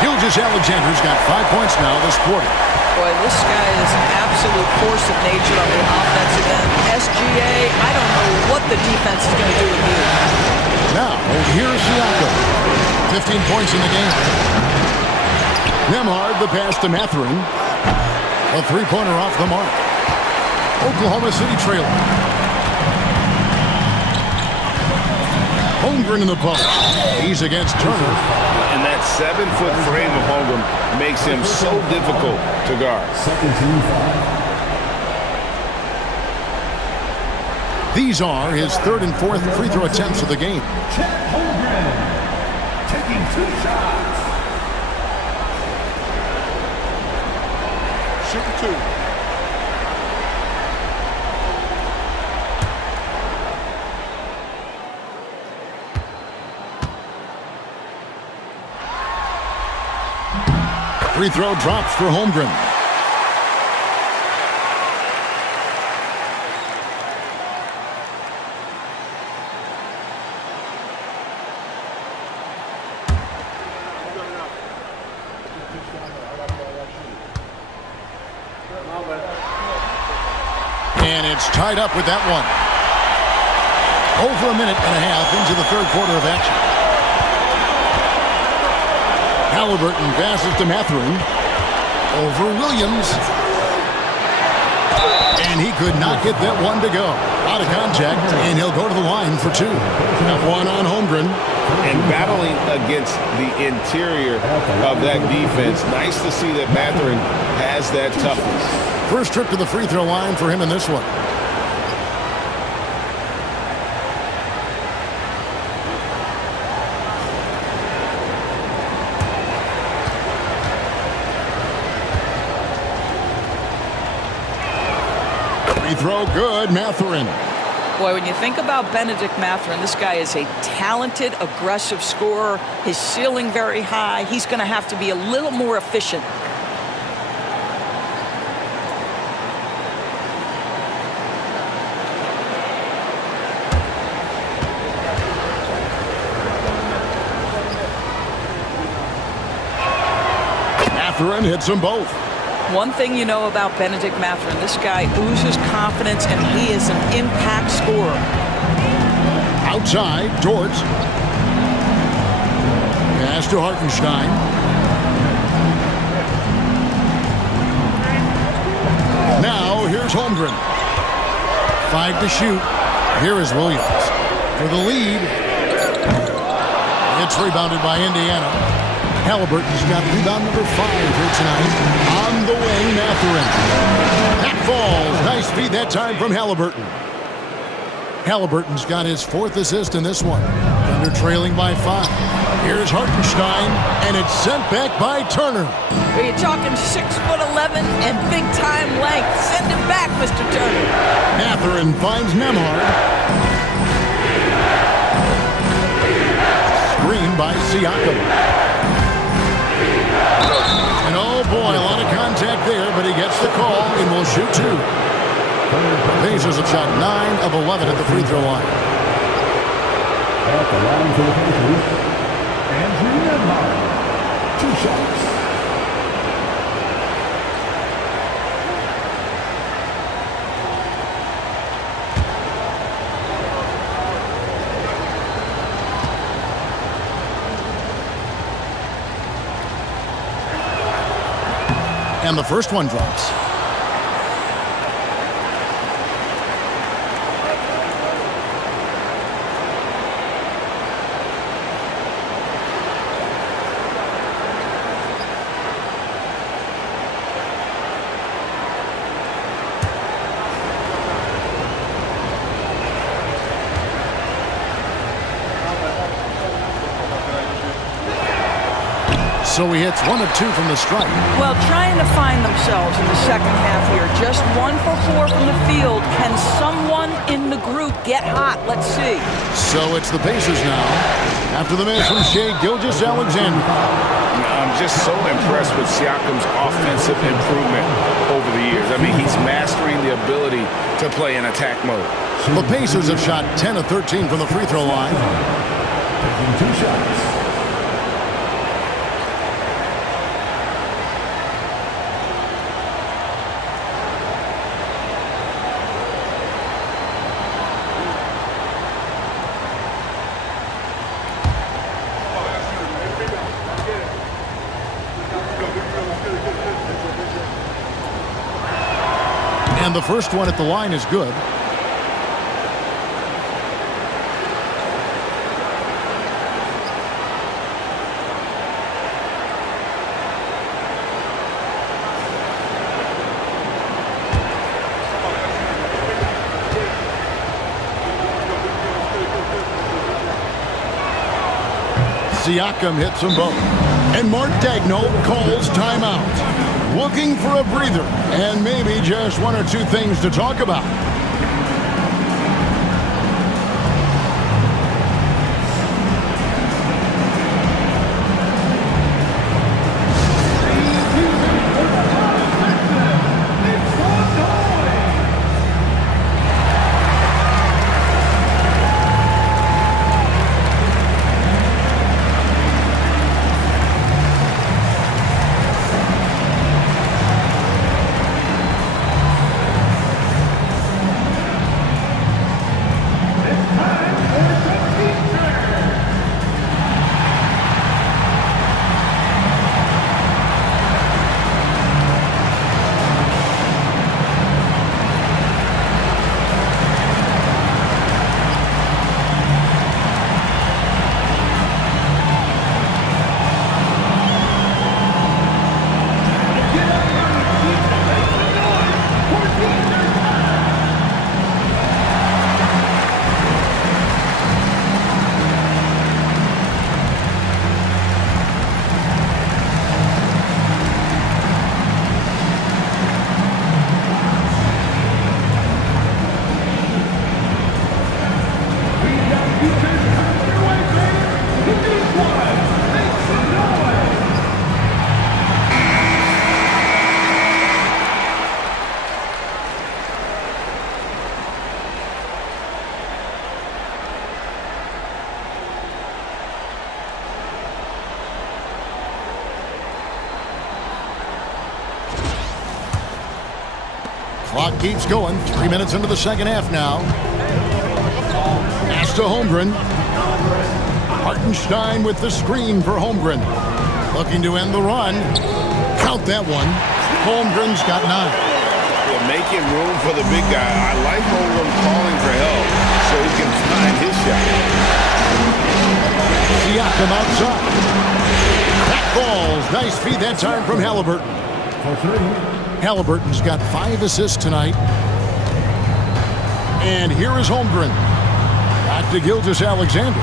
Gilgeous-Alexander's got 5 points now this quarter. Boy, this guy is an absolute force of nature on the offensive end. SGA, I don't know what the defense is going to do with you. Now, here's Siakam. 15 points in the game. Nembhard, the pass to Mathurin. A three-pointer off the mark. Oklahoma City trailing. Holmgren in the post. He's against Turner. And that 7-foot frame of Holmgren makes him so difficult to guard. Second team foul. These are his third and fourth free throw attempts of the game. Chet Holmgren taking 2 shots. Shoot 2. Free throw drops for Holmgren. And it's tied up with that one. Over a minute and a half into the third quarter of action. Halliburton passes to Mathurin. Over Williams. And he could not get that one to go. Out of contact, and he'll go to the line for 2. That one on Holmgren. And battling against the interior of that defense. Nice to see that Mathurin has that toughness. First trip to the free throw line for him in this one. Free throw good, Mathurin. Boy, when you think about Benedict Mathurin, this guy is a talented, aggressive scorer. His ceiling very high. He's going to have to be a little more efficient. Mathurin hits them both. One thing you know about Benedict Mathurin, this guy oozes confidence, and he is an impact scorer. Outside, Dort. Pass to Hartenstein. Now, here's Holmgren. 5 to shoot. Here is Williams. For the lead. It's rebounded by Indiana. Halliburton's got rebound number 5 here tonight. On the wing, Mathurin. That falls. Nice feed that time from Halliburton. Halliburton's got his 4th assist in this one. Thunder trailing by 5. Here's Hartenstein, and it's sent back by Turner. Are you talking 6'11" and big-time length? Send him back, Mr. Turner. Mathurin finds Nembhard. by Siakam. And oh boy, a lot of contact there, but he gets the call and will shoot 2. The Pacers have shot 9 of 11 at the free throw line. At the line for the Pacers, Andrew Nembhard. 2 shots. And the first one drops. So he hits 1 of 2 from the stripe. Well, trying to find themselves in the second half here. Just 1 for 4 from the field. Can someone in the group get hot? Let's see. So it's the Pacers now. After the miss from Shai Gilgeous-Alexander. I'm just so impressed with Siakam's offensive improvement over the years. I mean, he's mastering the ability to play in attack mode. The Pacers have shot 10 of 13 from the free throw line. Taking 2 shots. And the first one at the line is good. Siakam hits them both. And Mark Daigneault calls timeout. Looking for a breather and maybe just 1 or 2 things to talk about. Clock keeps going. 3 minutes into the second half now. Pass to Holmgren. Hartenstein with the screen for Holmgren. Looking to end the run. Count that one. Holmgren's got 9. They're making room for the big guy. I like Holmgren calling for help so he can find his shot. Siakam outside. That falls. Nice feed that time from Halliburton. For 3. Halliburton's got 5 assists tonight. And here is Holmgren. Back to Gilgeous-Alexander.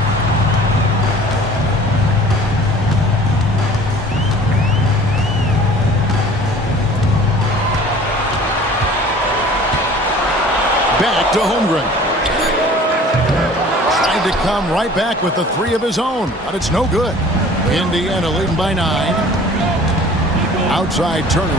Back to Holmgren. Trying to come right back with the 3 of his own, but it's no good. Indiana leading by 9. Outside Turner.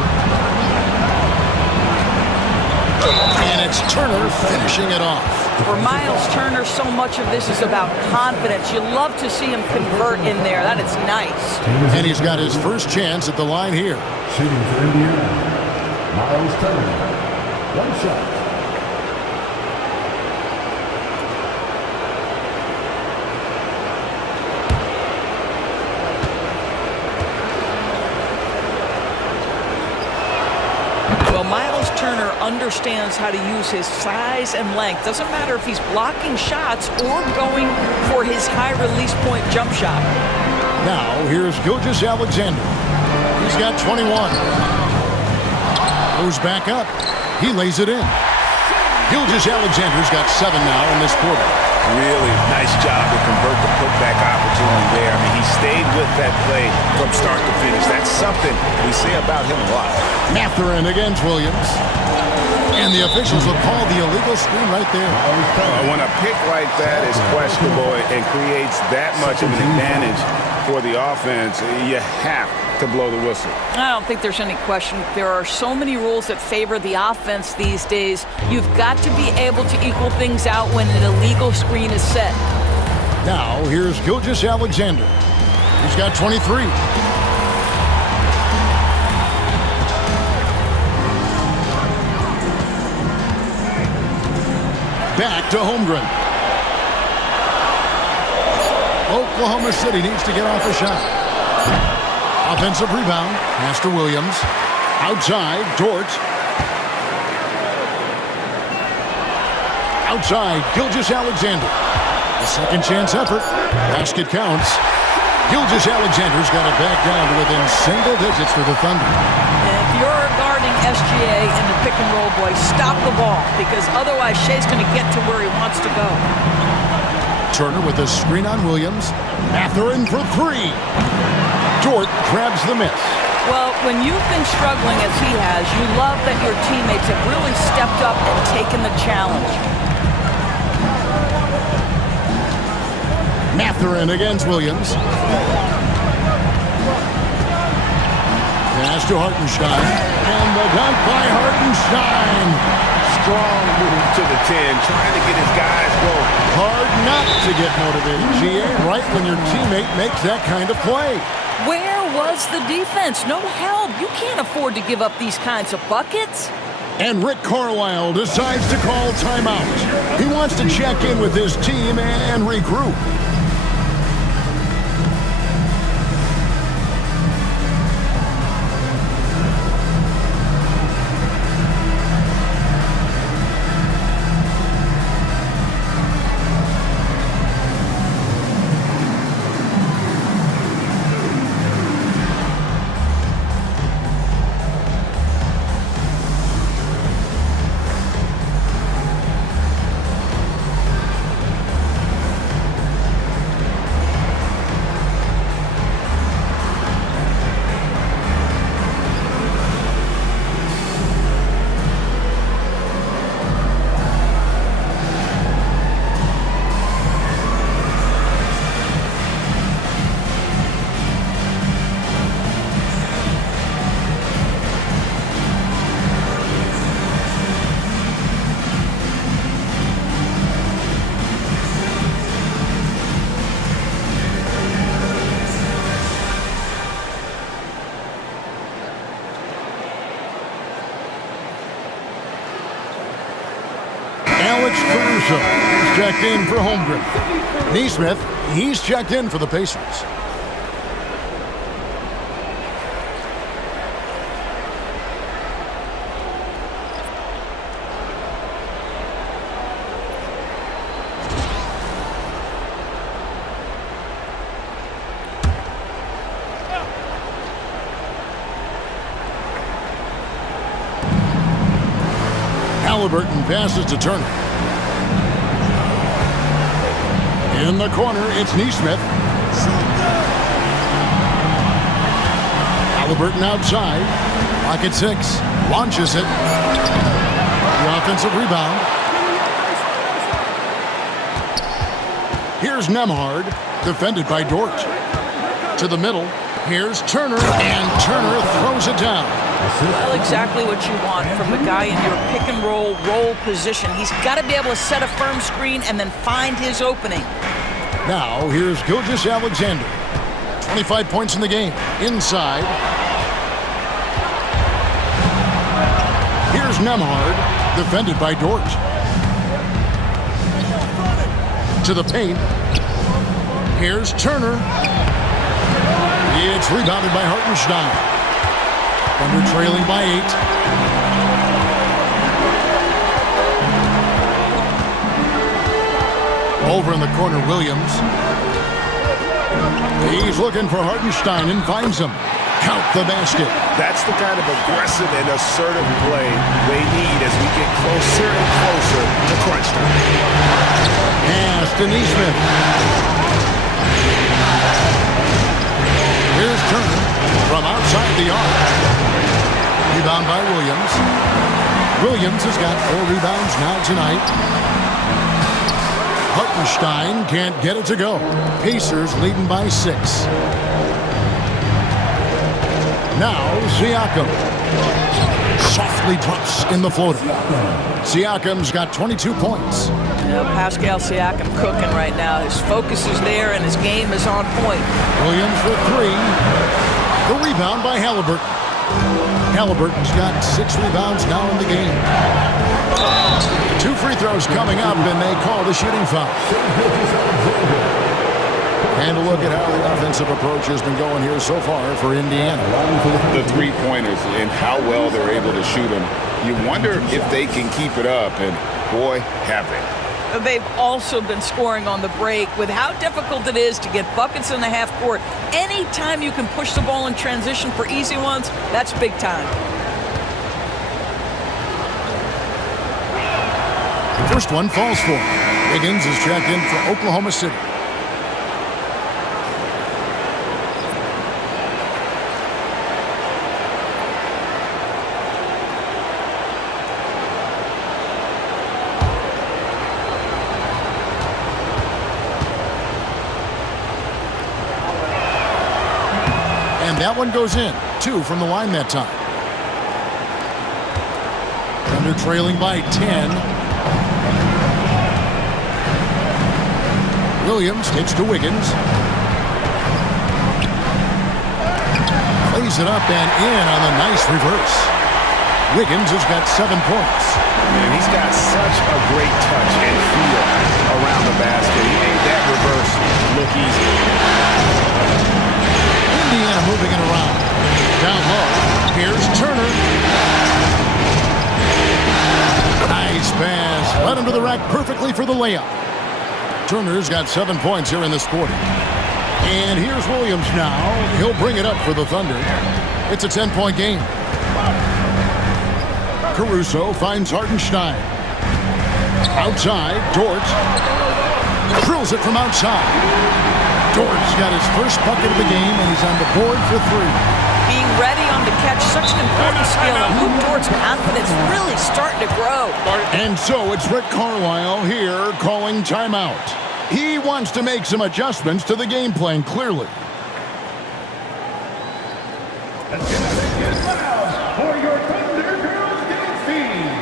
And it's Turner finishing it off. For Miles Turner, so much of this is about confidence. You love to see him convert in there. That is nice. And he's got his first chance at the line here. Shooting for Indiana, Miles Turner. 1 shot. Well, Miles Turner understands how to use his size and length. Doesn't matter if he's blocking shots or going for his high release point jump shot. Now, here's Gilgeous-Alexander. He's got 21. Goes back up. He lays it in. Gilgeous-Alexander's got 7 now in this quarter. Really nice job to convert the putback opportunity there. I mean, he stayed with that play from start to finish. That's something we say about him a lot. Mathurin against Williams. And the officials will call the illegal screen right there. When a pick like that is questionable and creates that much of an advantage for the offense, you have to blow the whistle. I don't think there's any question. There are so many rules that favor the offense these days. You've got to be able to equal things out when an illegal screen is set. Now, here's Gilgeous-Alexander. He's got 23. Back to Holmgren. Oklahoma City needs to get off a shot. Offensive rebound. Pass to Williams. Outside, Dort. Outside, Gilgeous-Alexander. A second chance effort. Basket counts. Gilgeous-Alexander's got it back down to within single digits for the Thunder. If you're guarding SGA in the pick and roll, boy, stop the ball, because otherwise Shea's going to get to where he wants to go. Turner with a screen on Williams. Mathurin for 3. Dort grabs the miss. Well, when you've been struggling as he has, you love that your teammates have really stepped up and taken the challenge. Mathurin against Williams. Pass to Hartenstein. And the dunk by Hartenstein. Strong move to the 10, trying to get his guys going. Hard not to get motivated, GA, right when your teammate makes that kind of play. Where was the defense? No help. You can't afford to give up these kinds of buckets. And Rick Carlisle decides to call timeout. He wants to check in with his team and regroup. He's checked in for Holmgren. Neesmith, he's checked in for the Pacers. Halliburton passes to Turner. In the corner, it's Neesmith. Halliburton outside. Pocket 6. Launches it. The offensive rebound. Here's Nembhard, defended by Dort. To the middle. Here's Turner, and Turner throws it down. Well, exactly what you want from the guy in your pick-and-roll position. He's got to be able to set a firm screen and then find his opening. Now, here's Gilgeous-Alexander. 25 points in the game. Inside. Here's Nembhard, defended by Dort. To the paint. Here's Turner. It's rebounded by Hartenstein. Thunder trailing by 8. Over in the corner, Williams. He's looking for Hartenstein and finds him. Count the basket. That's the kind of aggressive and assertive play they need as we get closer and closer to crunch time. Pass to Neesmith. Here's Turner from outside the arc. Rebound by Williams. Williams has got 4 rebounds now tonight. Hartenstein can't get it to go. Pacers leading by 6. Now Siakam. Softly drops in the floater. Siakam's got 22 points. Pascal Siakam cooking right now. His focus is there and his game is on point. Williams for 3. The rebound by Halliburton. Halliburton's got 6 rebounds now in the game. 2 free throws coming up, and they call the shooting foul. And a look at how the offensive approach has been going here so far for Indiana. The three-pointers and how well they're able to shoot them. You wonder if they can keep it up, and boy, have they. They've also been scoring on the break. With how difficult it is to get buckets in the half court, anytime you can push the ball in transition for easy ones, that's big time. The first one falls for him. Wiggins is checked in for Oklahoma City. And that one goes in. 2 from the line that time. Thunder trailing by 10. Williams takes to Wiggins. Plays it up and in on the nice reverse. Wiggins has got 7 points. Man, he's got such a great touch and feel around the basket. He made that reverse look easy. Indiana moving it around. Down low. Here's Turner. Nice pass. Led him to the rack perfectly for the layup. Turner's got 7 points here in this quarter. And here's Williams now. He'll bring it up for the Thunder. It's a 10-point game. Caruso finds Hartenstein. Outside, Dort. Drills it from outside. Dort's got his first bucket of the game, and he's on the board for 3. Being ready on the catch, such an important skill, and Luke Dort's confidence really starting to grow. And so it's Rick Carlisle here calling timeout. He wants to make some adjustments to the game plan, clearly. For your Thunder Girls dance team.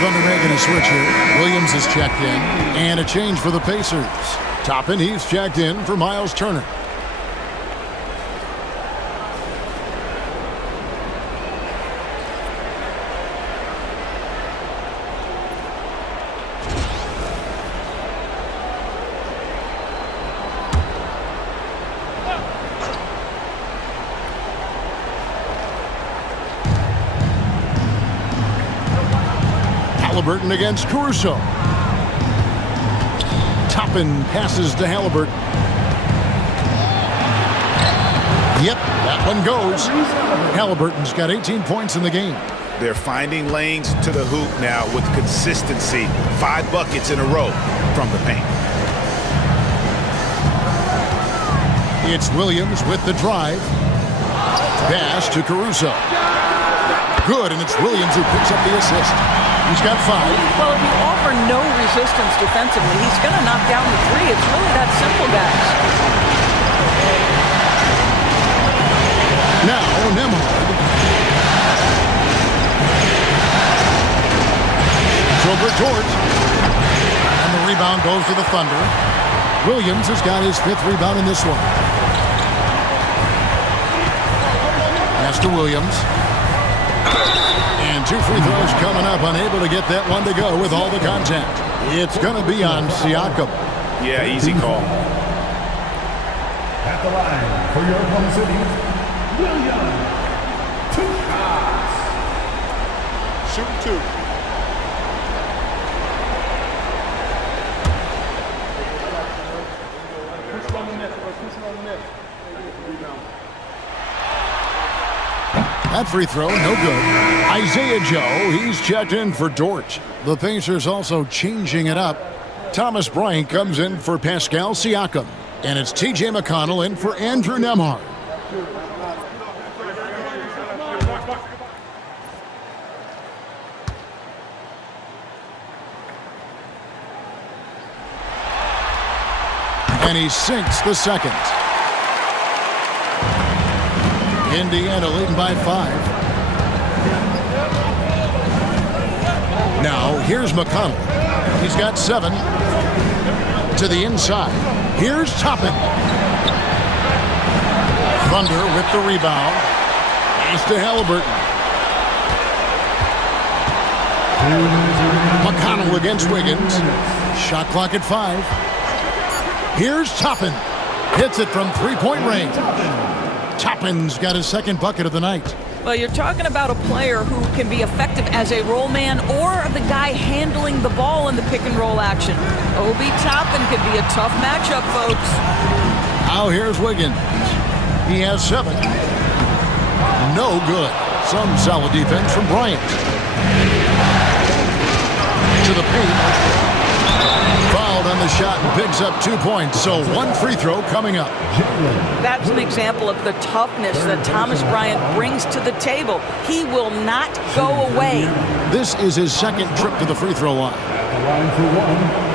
Thunder making a switch here. Williams is checked in. And a change for the Pacers. Toppin, he's checked in for Miles Turner. Halliburton against Caruso. Toppin passes to Halliburton. Yep, that one goes. Halliburton's got 18 points in the game. They're finding lanes to the hoop now with consistency. 5 buckets in a row from the paint. It's Williams with the drive. Pass to Caruso. Good, and it's Williams who picks up the assist. He's got 5. Well, if you offer no resistance defensively, he's going to knock down the 3. It's really that simple, guys. Now, Nembhard. Over Dort. And the rebound goes to the Thunder. Williams has got his 5th rebound in this one. Pass to Williams. And 2 free throws coming up. Unable to get that one to go with all the contact. It's going to be on Siakam. Yeah, easy call. At the line for your Oklahoma City, Williams. 2 shots. Shoot 2. That free throw, no good. Isaiah Joe, he's checked in for Dort. The Pacers also changing it up. Thomas Bryant comes in for Pascal Siakam. And it's T.J. McConnell in for Andrew Nembhard. And he sinks the second. Indiana leading by 5. Now, here's McConnell. He's got 7. To the inside. Here's Toppin. Thunder with the rebound. Pass to Halliburton. McConnell against Wiggins. Shot clock at 5. Here's Toppin. Hits it from 3-point range. Toppin's got his 2nd bucket of the night. Well, you're talking about a player who can be effective as a roll man or the guy handling the ball in the pick and roll action. Obi Toppin could be a tough matchup, folks. Now here's Wiggins. He has 7. No good. Some solid defense from Bryant. To the paint. Fouled on the shot and picks up 2 points. So 1 free throw coming up. That's an example of the toughness that Thomas Bryant brings to the table. He will not go away. This is his 2nd trip to the free throw line. At the line for 1.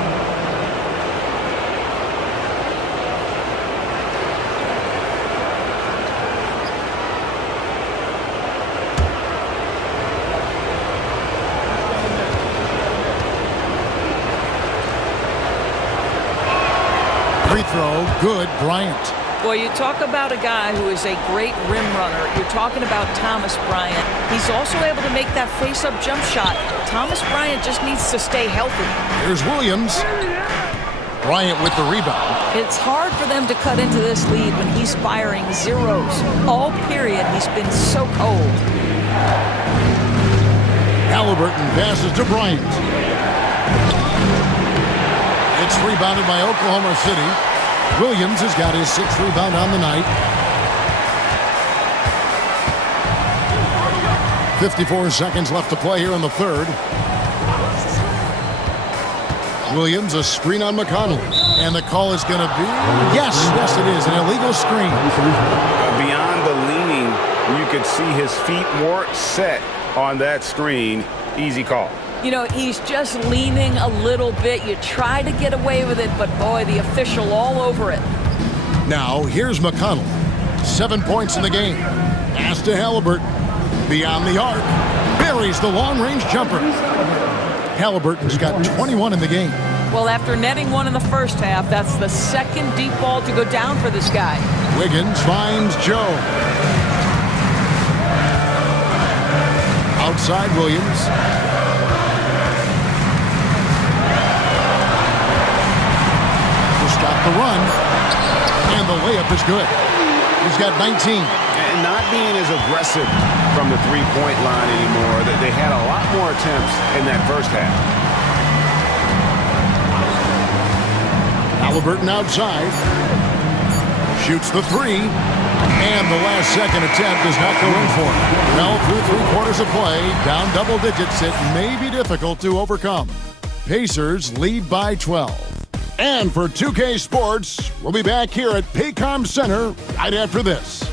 Free throw, good, Bryant. Boy, you talk about a guy who is a great rim runner. You're talking about Thomas Bryant. He's also able to make that face-up jump shot. Thomas Bryant just needs to stay healthy. Here's Williams. Bryant with the rebound. It's hard for them to cut into this lead when he's firing zeros. All period, he's been so cold. Halliburton passes to Bryant. It's rebounded by Oklahoma City. Williams has got his 6th rebound on the night. 54 seconds left to play here in the 3rd. Williams, a screen on McConnell. And the call is going to be, yes, it is, an illegal screen. Beyond the leaning, you could see his feet more set on that screen. Easy call. You know, he's just leaning a little bit. You try to get away with it, but boy, the official all over it. Now, here's McConnell. 7 points in the game. Pass to Halliburton. Beyond the arc. Buries the long-range jumper. Halliburton's got 21 in the game. Well, after netting one in the first half, that's the second deep ball to go down for this guy. Wiggins finds Joe. Outside Williams. Just got the run. And the layup is good. He's got 19. And not being as aggressive from the three-point line anymore. They had a lot more attempts in that first half. Halliburton outside. Shoots the three. And the last second attempt does not go in for him. Well, through 3 quarters of play, down double digits, it may be difficult to overcome. Pacers lead by 12. And for 2K Sports, we'll be back here at Paycom Center right after this.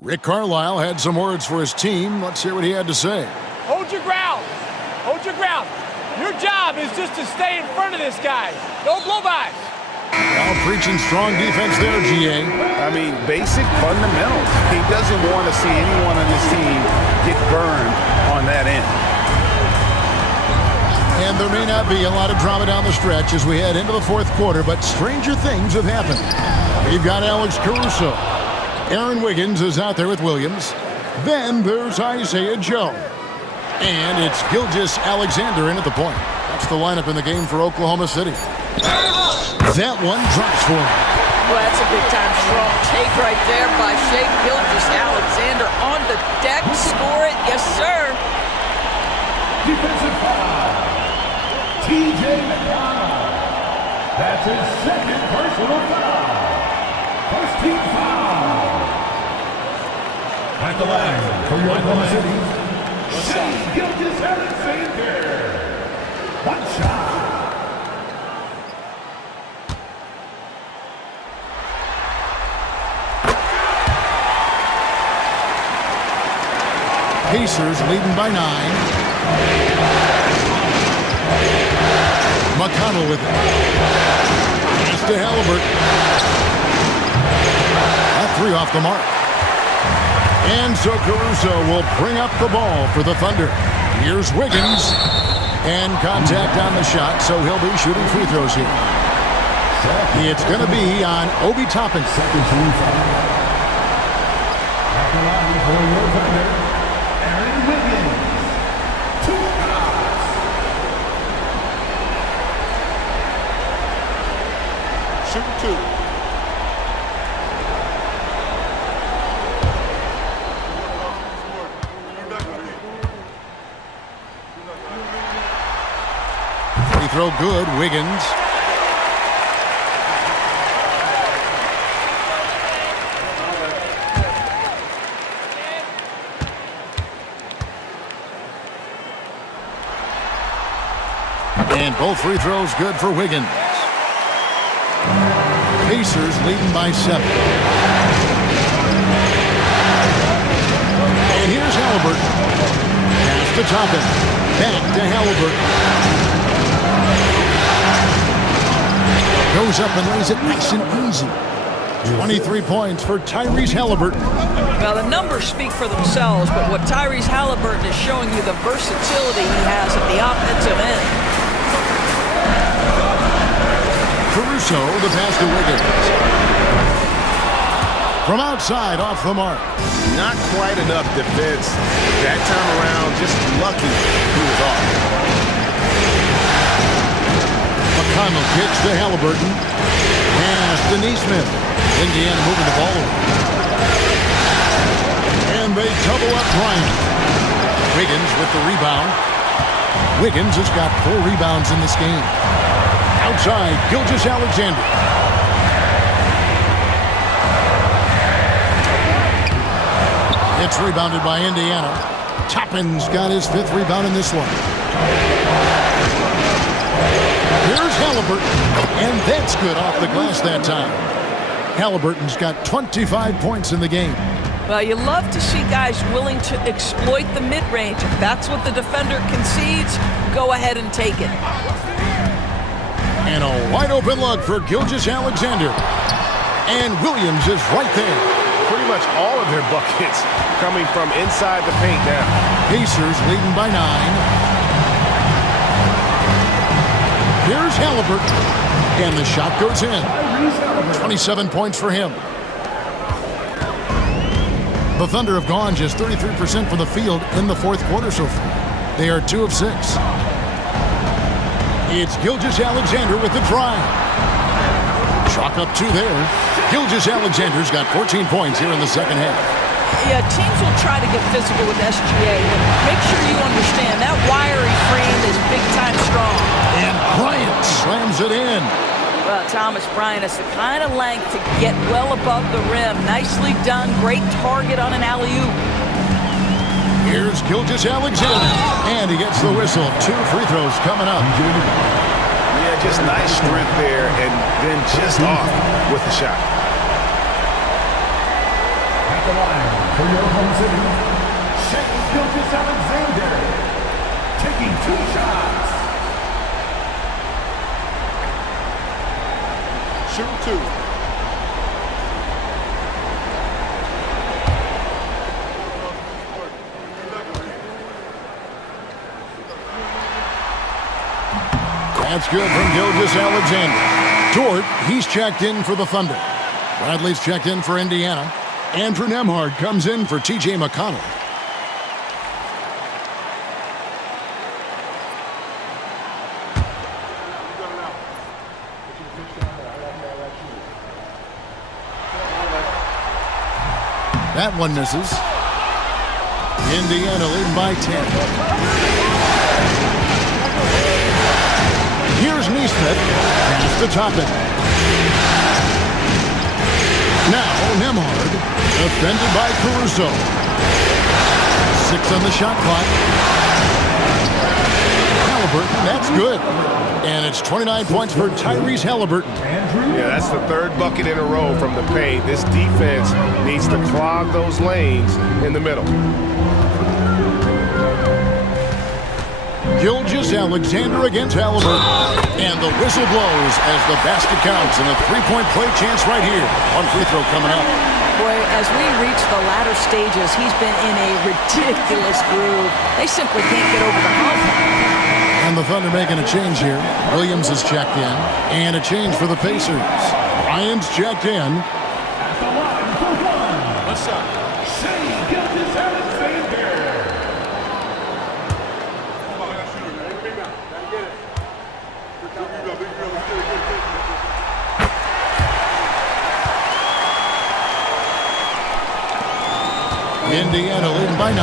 Rick Carlisle had some words for his team. Let's hear what he had to say. Hold your ground. Hold your ground. Your job is just to stay in front of this guy. Don't blow by. Well, preaching strong defense there, GA. I mean, basic fundamentals. He doesn't want to see anyone on his team get burned on that end. And there may not be a lot of drama down the stretch as we head into the fourth quarter, but stranger things have happened. We've got Alex Caruso. Aaron Wiggins is out there with Williams. Then there's Isaiah Joe. And it's Gilgeous Alexander in at the point. That's the lineup in the game for Oklahoma City. That one drops for him. Well, that's a big-time strong take right there by Shai Gilgeous-Alexander on the deck. Score it. Yes, sir. Defensive foul. T.J. McConnell. That's his second personal foul. First team foul. At the line for Oklahoma City, Shai Gilgeous-Alexander. One shot. Pacers leading by 9. McConnell with it. Pass to Halliburton. That 3 off the mark. And so Caruso will bring up the ball for the Thunder. Here's Wiggins. And contact on the shot, so he'll be shooting free throws here. It's going to be on Obi Toppin. Second team foul. At the line for your Thunder, Aaron Wiggins. 2 shots. Shoot 2. Free throw good, Wiggins. And both free throws good for Wiggins. Pacers leading by 7. And here's Halliburton. Pass to Toppin. Back to Halliburton. Goes up and lays it nice and easy. 23 points for Tyrese Halliburton. Well, the numbers speak for themselves, but what Tyrese Halliburton is showing you the versatility he has at the offensive end. Caruso, the pass to Wiggins. From outside, off the mark. Not quite enough defense. That time around, just lucky he was off. McConnell kicks to Halliburton. Pass to Neesmith. Indiana moving the ball over. And they double up Bryant. Wiggins with the rebound. Wiggins has got 4 rebounds in this game. Outside, Gilgeous-Alexander. It's rebounded by Indiana. Toppin's got his 5th rebound in this one. Here's Halliburton, and that's good off the glass that time. Halliburton's got 25 points in the game. Well, you love to see guys willing to exploit the mid-range. If that's what the defender concedes, go ahead and take it. And a wide open look for Gilgeous-Alexander. And Williams is right there. Pretty much all of their buckets coming from inside the paint now. Pacers leading by 9. Here's Halliburton. And the shot goes in. 27 points for him. The Thunder have gone just 33% from the field in the fourth quarter so far. They are 2 of 6. It's Gilgeous-Alexander with the try. Chalk up 2 there. Gilgeous-Alexander's got 14 points here in the second half. Yeah, teams will try to get physical with SGA. Make sure you understand that wiry frame is big-time strong. And Bryant slams it in. Well, Thomas Bryant has the kind of length to get well above the rim. Nicely done. Great target on an alley-oop. Here's Gilgeous-Alexander. And he gets the whistle. 2 free throws coming up. Yeah, just nice strength there and then just off with the shot. At the line for your home city, Shai Gilgeous-Alexander taking 2 shots. Shoot 2. That's good from Gilgeous-Alexander. Dort, he's checked in for the Thunder. Bradley's checked in for Indiana. Andrew Nembhard comes in for T.J. McConnell. That one misses. Indiana leading by 10. Here's Neesmith. Pass to Toppin. Now Nembhard. Defended by Caruso. 6 on the shot clock. Halliburton, that's good. And it's 29 points for Tyrese Halliburton. Yeah, that's the 3rd bucket in a row from the paint. This defense needs to clog those lanes in the middle. Gilgeous-Alexander against Halliburton. And the whistle blows as the basket counts. And a 3-point play chance right here. One free throw coming up. Boy, as we reach the latter stages, he's been in a ridiculous groove. They simply can't get over the hump. And the Thunder making a change here. Williams is checked in. And a change for the Pacers. Bryant's checked in. At the line for 1. What's up? Shai Gilgeous-Alexander. Indiana leading by 9.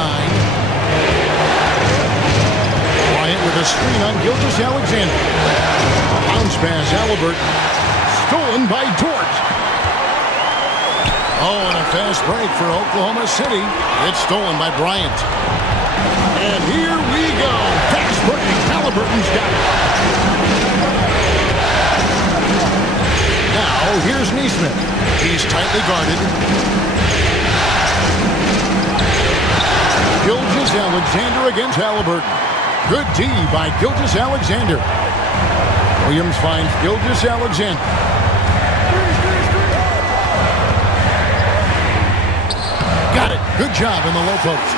Bryant with a screen on Gilgeous-Alexander. Bounce pass, Halliburton. Stolen by Dort. Oh, and a fast break for Oklahoma City. It's stolen by Bryant. And here we go. Fast break. Halliburton's got it. Now, here's Neesmith. He's tightly guarded. Gilgeous-Alexander against Halliburton. Good D by Gilgeous-Alexander. Williams finds Gilgeous-Alexander. Got it. Good job in the low post.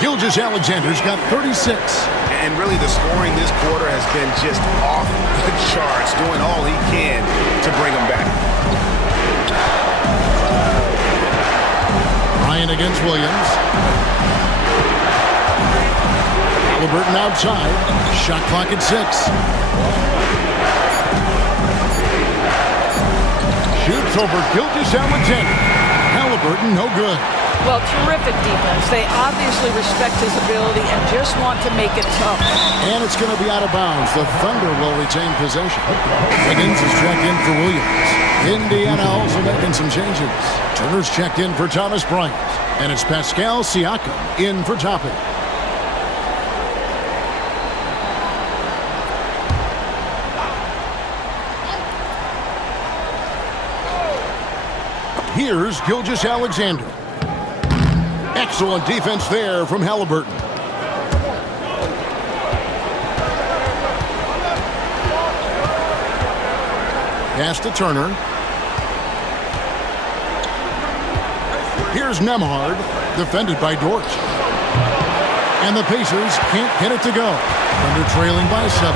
Gilgeous-Alexander's got 36. And really the scoring this quarter has been just off the charts, doing all he can to bring them back. Bryant against Williams. Halliburton outside. Shot clock at 6. Shoots over Gilgeous-Alexander. Halliburton, no good. Well, terrific defense. They obviously respect his ability and just want to make it tough. And it's going to be out of bounds. The Thunder will retain possession. Higgins is checked in for Williams. Indiana also making some changes. Turner's checked in for Thomas Bryant. And it's Pascal Siakam in for Toppin. Here's Gilgeous-Alexander. Excellent defense there from Halliburton. Pass to Turner. Here's Nembhard, defended by Dort. And the Pacers can't get it to go. Thunder trailing by 7.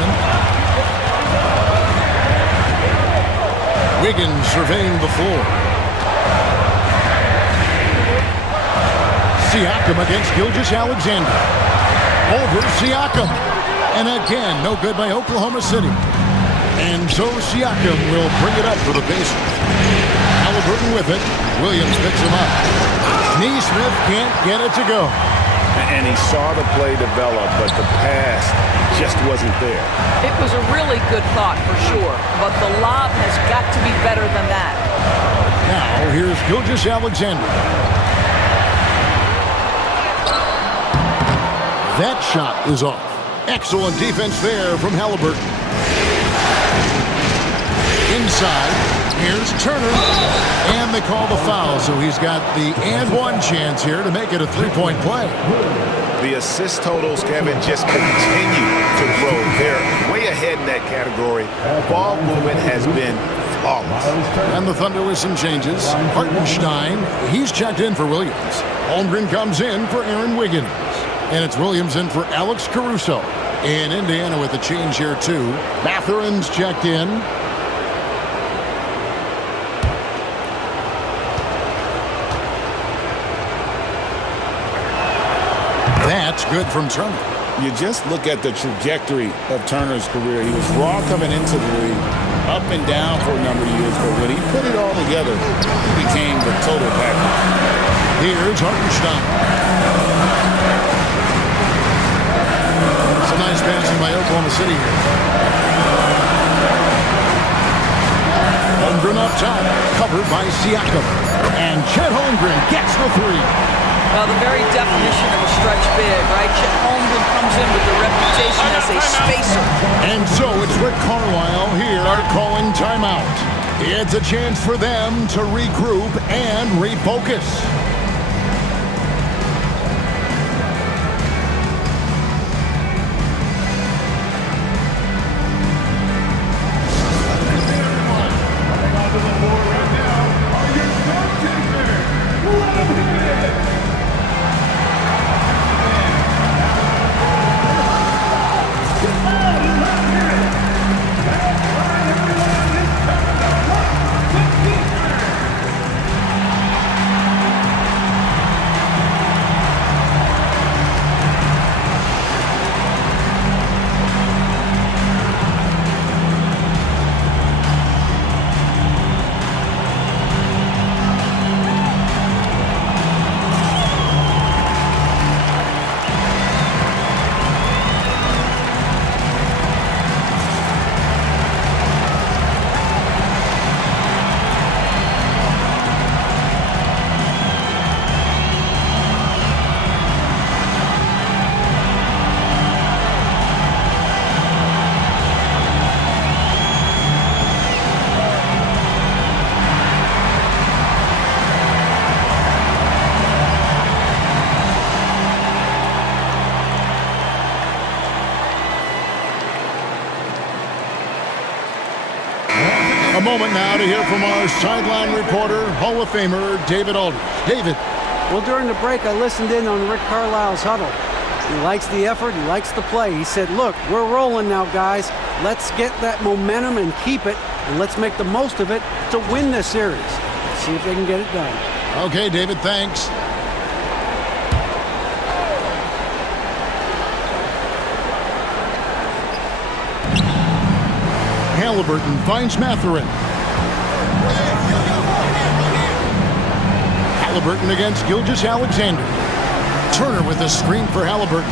Wiggins surveying the floor. Siakam against Gilgeous-Alexander. Over Siakam. And again, no good by Oklahoma City. And so Siakam will bring it up for the Pacers. Halliburton with it. Williams picks him up. Neesmith can't get it to go. And he saw the play develop, but the pass just wasn't there. It was a really good thought for sure, but the lob has got to be better than that. Now here's Gilgeous-Alexander. That shot is off. Excellent defense there from Halliburton. Inside, here's Turner. And they call the foul, so he's got the and one chance here to make it a three-point play. The assist totals, Kevin, just continue to grow. They're way ahead in that category. Ball movement has been flawless. And the Thunder with some changes. Hartenstein, he's checked in for Williams. Holmgren comes in for Aaron Wiggins. And it's Williams in for Alex Caruso. And Indiana with a change here, too. Mathurin's checked in. That's good from Turner. You just look at the trajectory of Turner's career. He was raw coming into the league, up and down for a number of years, but when he put it all together, he became the total package. Here's Hartenstein. Some nice passing by Oklahoma City here. Holmgren up top, covered by Siakam. And Chet Holmgren gets the three. Well, the very definition of a stretch big, right? Chet Holmgren comes in with the reputation as a spacer. And so it's Rick Carlisle here calling timeout. It's a chance for them to regroup and refocus. A moment now to hear from our sideline reporter, Hall of Famer David Aldridge. David. Well, during the break, I listened in on Rick Carlisle's huddle. He likes the effort. He likes the play. He said, look, we're rolling now, guys. Let's get that momentum and keep it, and let's make the most of it to win this series. Let's see if they can get it done. Okay, David, thanks. Halliburton finds Mathurin. Halliburton against Gilgeous-Alexander. Turner with a screen for Halliburton.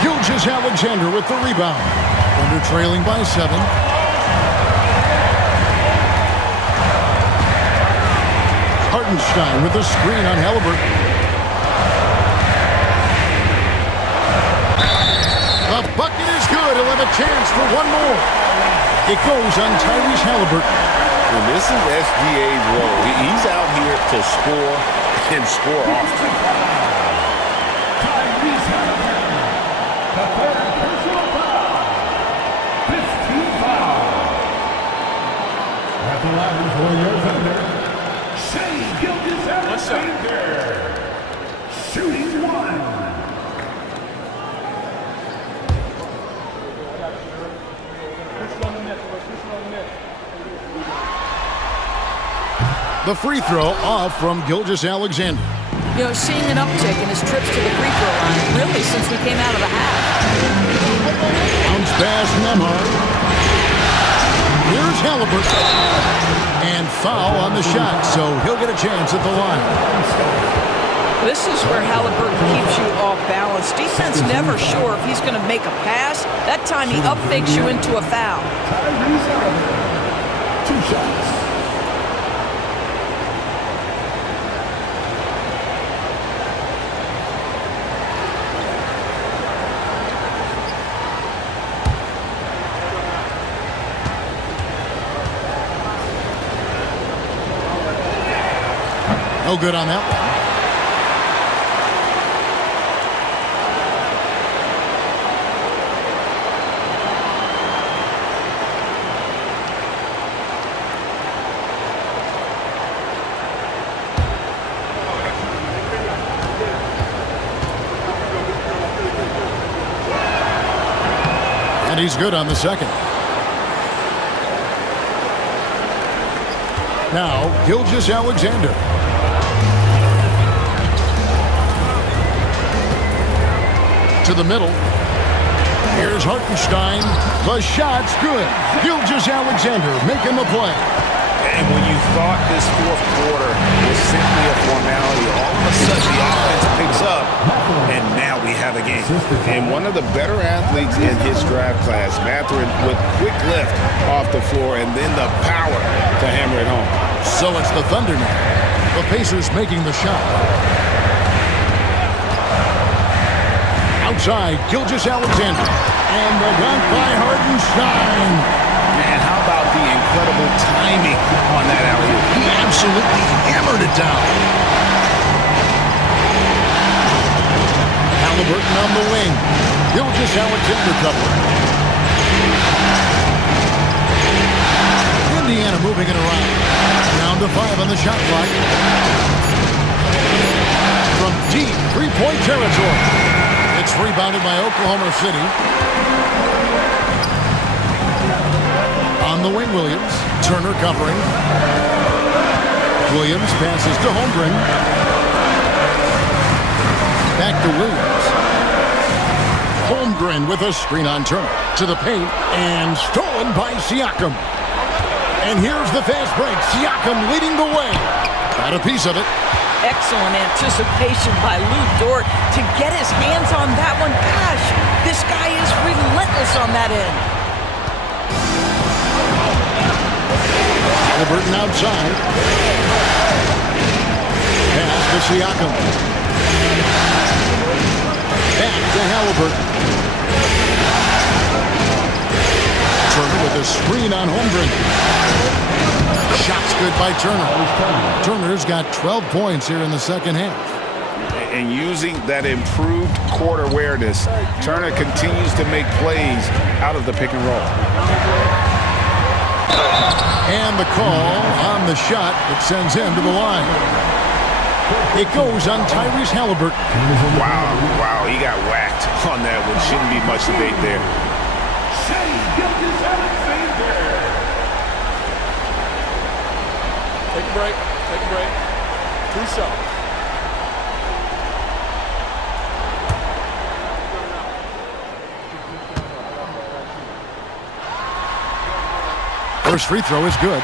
Gilgeous-Alexander with the rebound. Thunder trailing by 7. Hartenstein with a screen on Halliburton. The bucket is good. He'll have a chance for one more. It goes on Tyrese Halliburton. And this is SGA's role. He's out here to score and score often. Tyrese Halliburton, the third personal foul. line for your thunder, Shai Gilgeous-Alexander. Shooting one. The free throw off from Gilgeous-Alexander. You know, seeing an uptick in his trips to the free throw line, really, since we came out of the half. Bounce pass, Nembhard. Here's Halliburton. And foul on the shot, so he'll get a chance at the line. This is where Halliburton keeps you off balance. Defense never sure if he's going to make a pass. That time he up-fakes you into a foul. Tyrese Halliburton. 2 shots. No good on that one. And he's good on the second. Now, Gilgeous-Alexander. To the middle. Here's Hartenstein. The shot's good. Gilgeous-Alexander making the play. And when you thought this fourth quarter was simply a formality, all of a sudden the offense picks up, and now we have a game. And one of the better athletes in his draft class, Mathurin, with quick lift off the floor and then the power to hammer it home. So it's the Thunder now. The Pacers making the shot. Outside, Gilgeous-Alexander. And the dunk by Hartenstein. And how about the incredible timing on that alley-oop? He absolutely hammered it down. Halliburton on the wing. Gilgeous-Alexander covering. Indiana moving it around. Down to 5 on the shot clock. From deep three-point territory. It's rebounded by Oklahoma City. On the wing, Williams. Turner covering. Williams passes to Holmgren. Back to Williams. Holmgren with a screen on Turner. To the paint. And stolen by Siakam. And here's the fast break. Siakam leading the way. Got a piece of it. Excellent anticipation by Lou Dort to get his hands on that one. Gosh, this guy is relentless on that end. Halliburton outside. Pass to Siakam. Back to Halliburton. Turner with a screen on Holmgren. Shot's good by Turner. Turner's got 12 points here in the second half. And using that improved court awareness, Turner continues to make plays out of the pick and roll. And the call on the shot that sends him to the line. It goes on Tyrese Halliburton. Wow, he got whacked on that one. Shouldn't be much debate there. Take a break. Take a break. 2 shots. First free throw is good.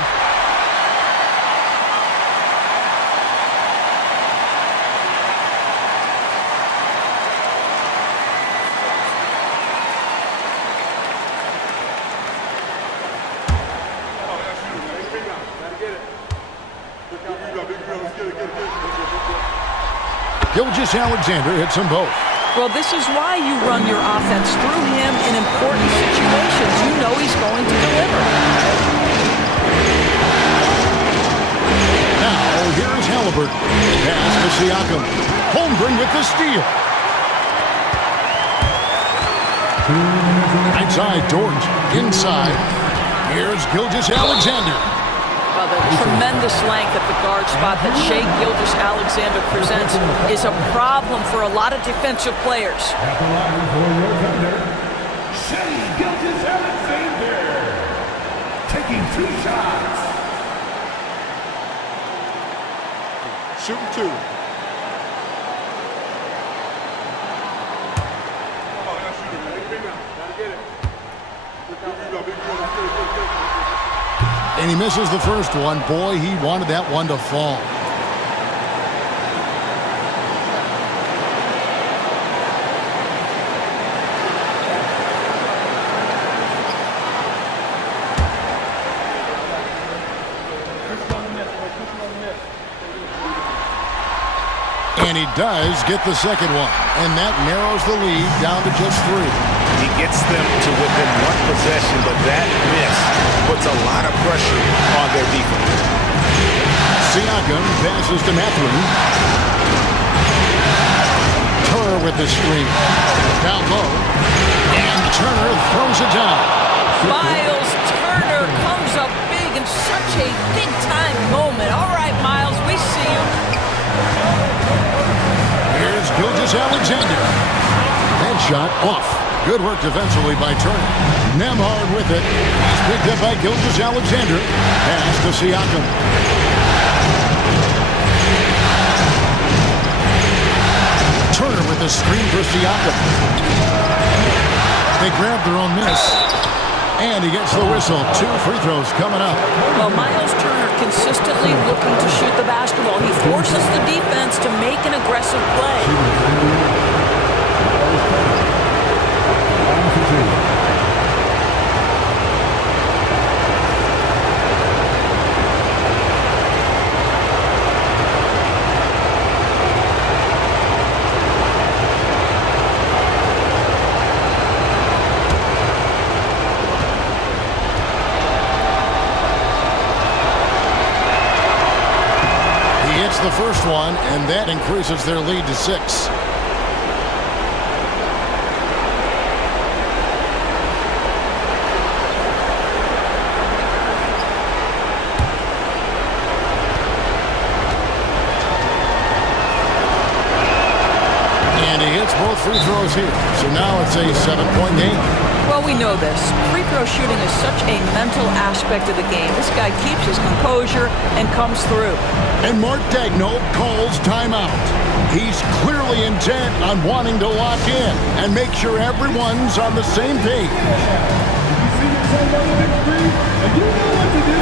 Gilgeous-Alexander hits them both. Well, this is why you run your offense through him in important situations. You know he's going to deliver. Now, here's Halliburton. Pass to Siakam. Holmgren with the steal. Outside, Dort. Inside. Here's Gilgeous-Alexander. Well, tremendous length at the guard spot that Shai Gilgeous-Alexander presents is a problem for a lot of defensive players. At the line for your defender, Shai Gilgeous-Alexander, taking 2 shots. Shooting 2. And he misses the first one. Boy, he wanted that one to fall. And he does get the second one. And that narrows the lead down to just 3. He gets them to within 1 possession, but that miss puts a lot of pressure on their defense. Siakam passes to Mathurin. Turner with the screen. Down low. And Turner throws it down. Miles Turner comes up big in such a big-time moment. All right, Miles, we see you. Here's Gilgeous-Alexander. Headshot off. Good work defensively by Turner. Nembhard with it. He's picked up by Gilgeous-Alexander. Pass to Siakam. Turner with the screen for Siakam. They grab their own miss. And he gets the whistle. 2 free throws coming up. Well, Miles Turner consistently looking to shoot the basketball. He forces the defense to make an aggressive play. The first one, and that increases their lead to 6. And he hits both free throws here. So now it's a 7-point game. Well, we know this. Free throw shooting is such a mental aspect of the game. This guy keeps his composure and comes through. And Mark Daigneault calls timeout. He's clearly intent on wanting to lock in and make sure everyone's on the same page. You see yourself on the big screen, and you know what to do.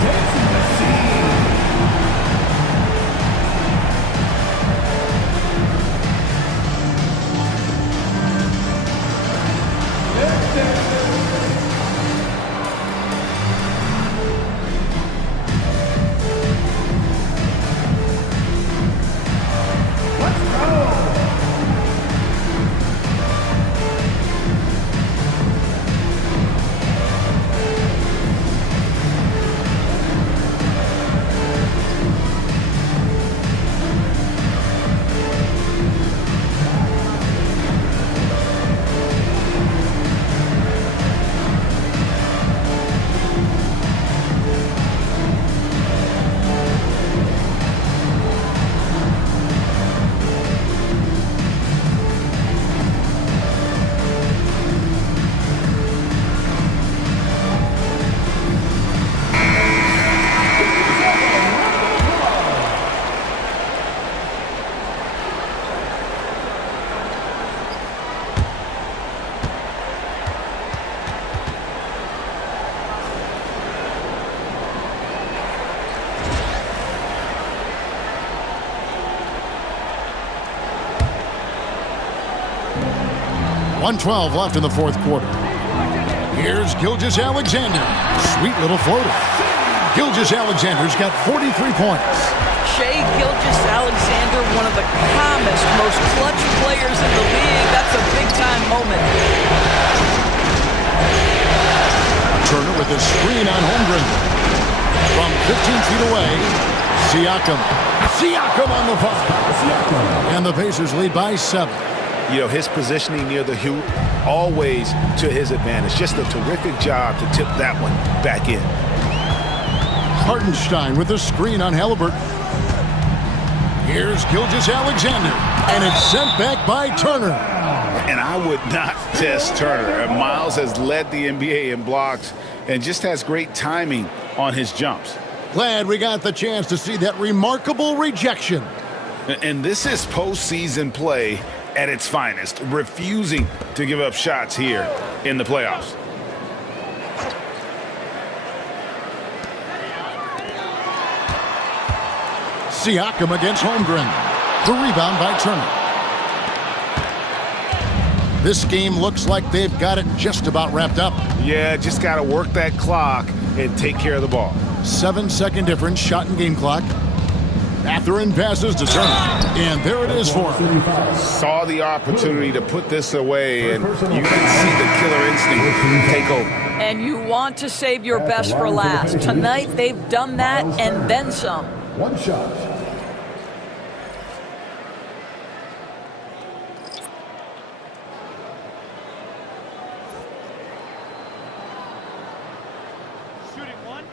Dancing the scene. Next dancer. Let's go. .112 left in the fourth quarter. Here's Gilgeous-Alexander. Sweet little floater. Gilgeous-Alexander's got 43 points. Shai Gilgeous-Alexander, one of the calmest, most clutch players in the league. That's a big-time moment. Turner with a screen on Holmgren. From 15 feet away, Siakam. Siakam on the foul. And the Pacers lead by 7. You know, his positioning near the hoop, always to his advantage. Just a terrific job to tip that one back in. Hartenstein with the screen on Halliburton. Here's Gilgeous-Alexander, and it's sent back by Turner. And I would not test Turner. Miles has led the NBA in blocks and just has great timing on his jumps. Glad we got the chance to see that remarkable rejection. And this is postseason play at its finest, refusing to give up shots here in the playoffs. Siakam against Holmgren. The rebound by Turner. This game looks like they've got it just about wrapped up. Yeah, just got to work that clock and take care of the ball. 7-second difference, shot and game clock. Mathurin passes to Turner, and there it is for him. Saw the opportunity to put this away, and you can see the killer instinct take over. And you want to save your best for last. Tonight, they've done that and then some. One shot. Shooting one.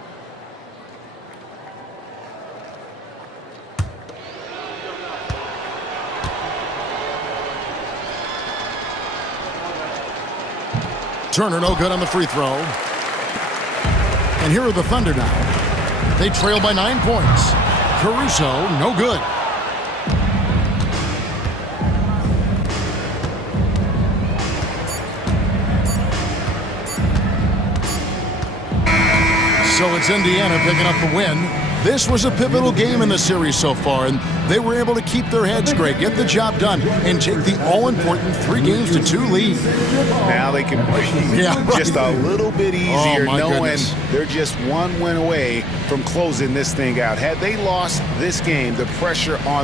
Turner no good on the free throw. And here are the Thunder now. They trail by 9 points. Caruso, no good. So it's Indiana picking up the win. This was a pivotal game in the series so far, and they were able to keep their heads straight, get the job done, and take the all-important 3-2 lead. Now they can breathe just a little bit easier, knowing they're just one win away from closing this thing out. Had they lost this game, the pressure on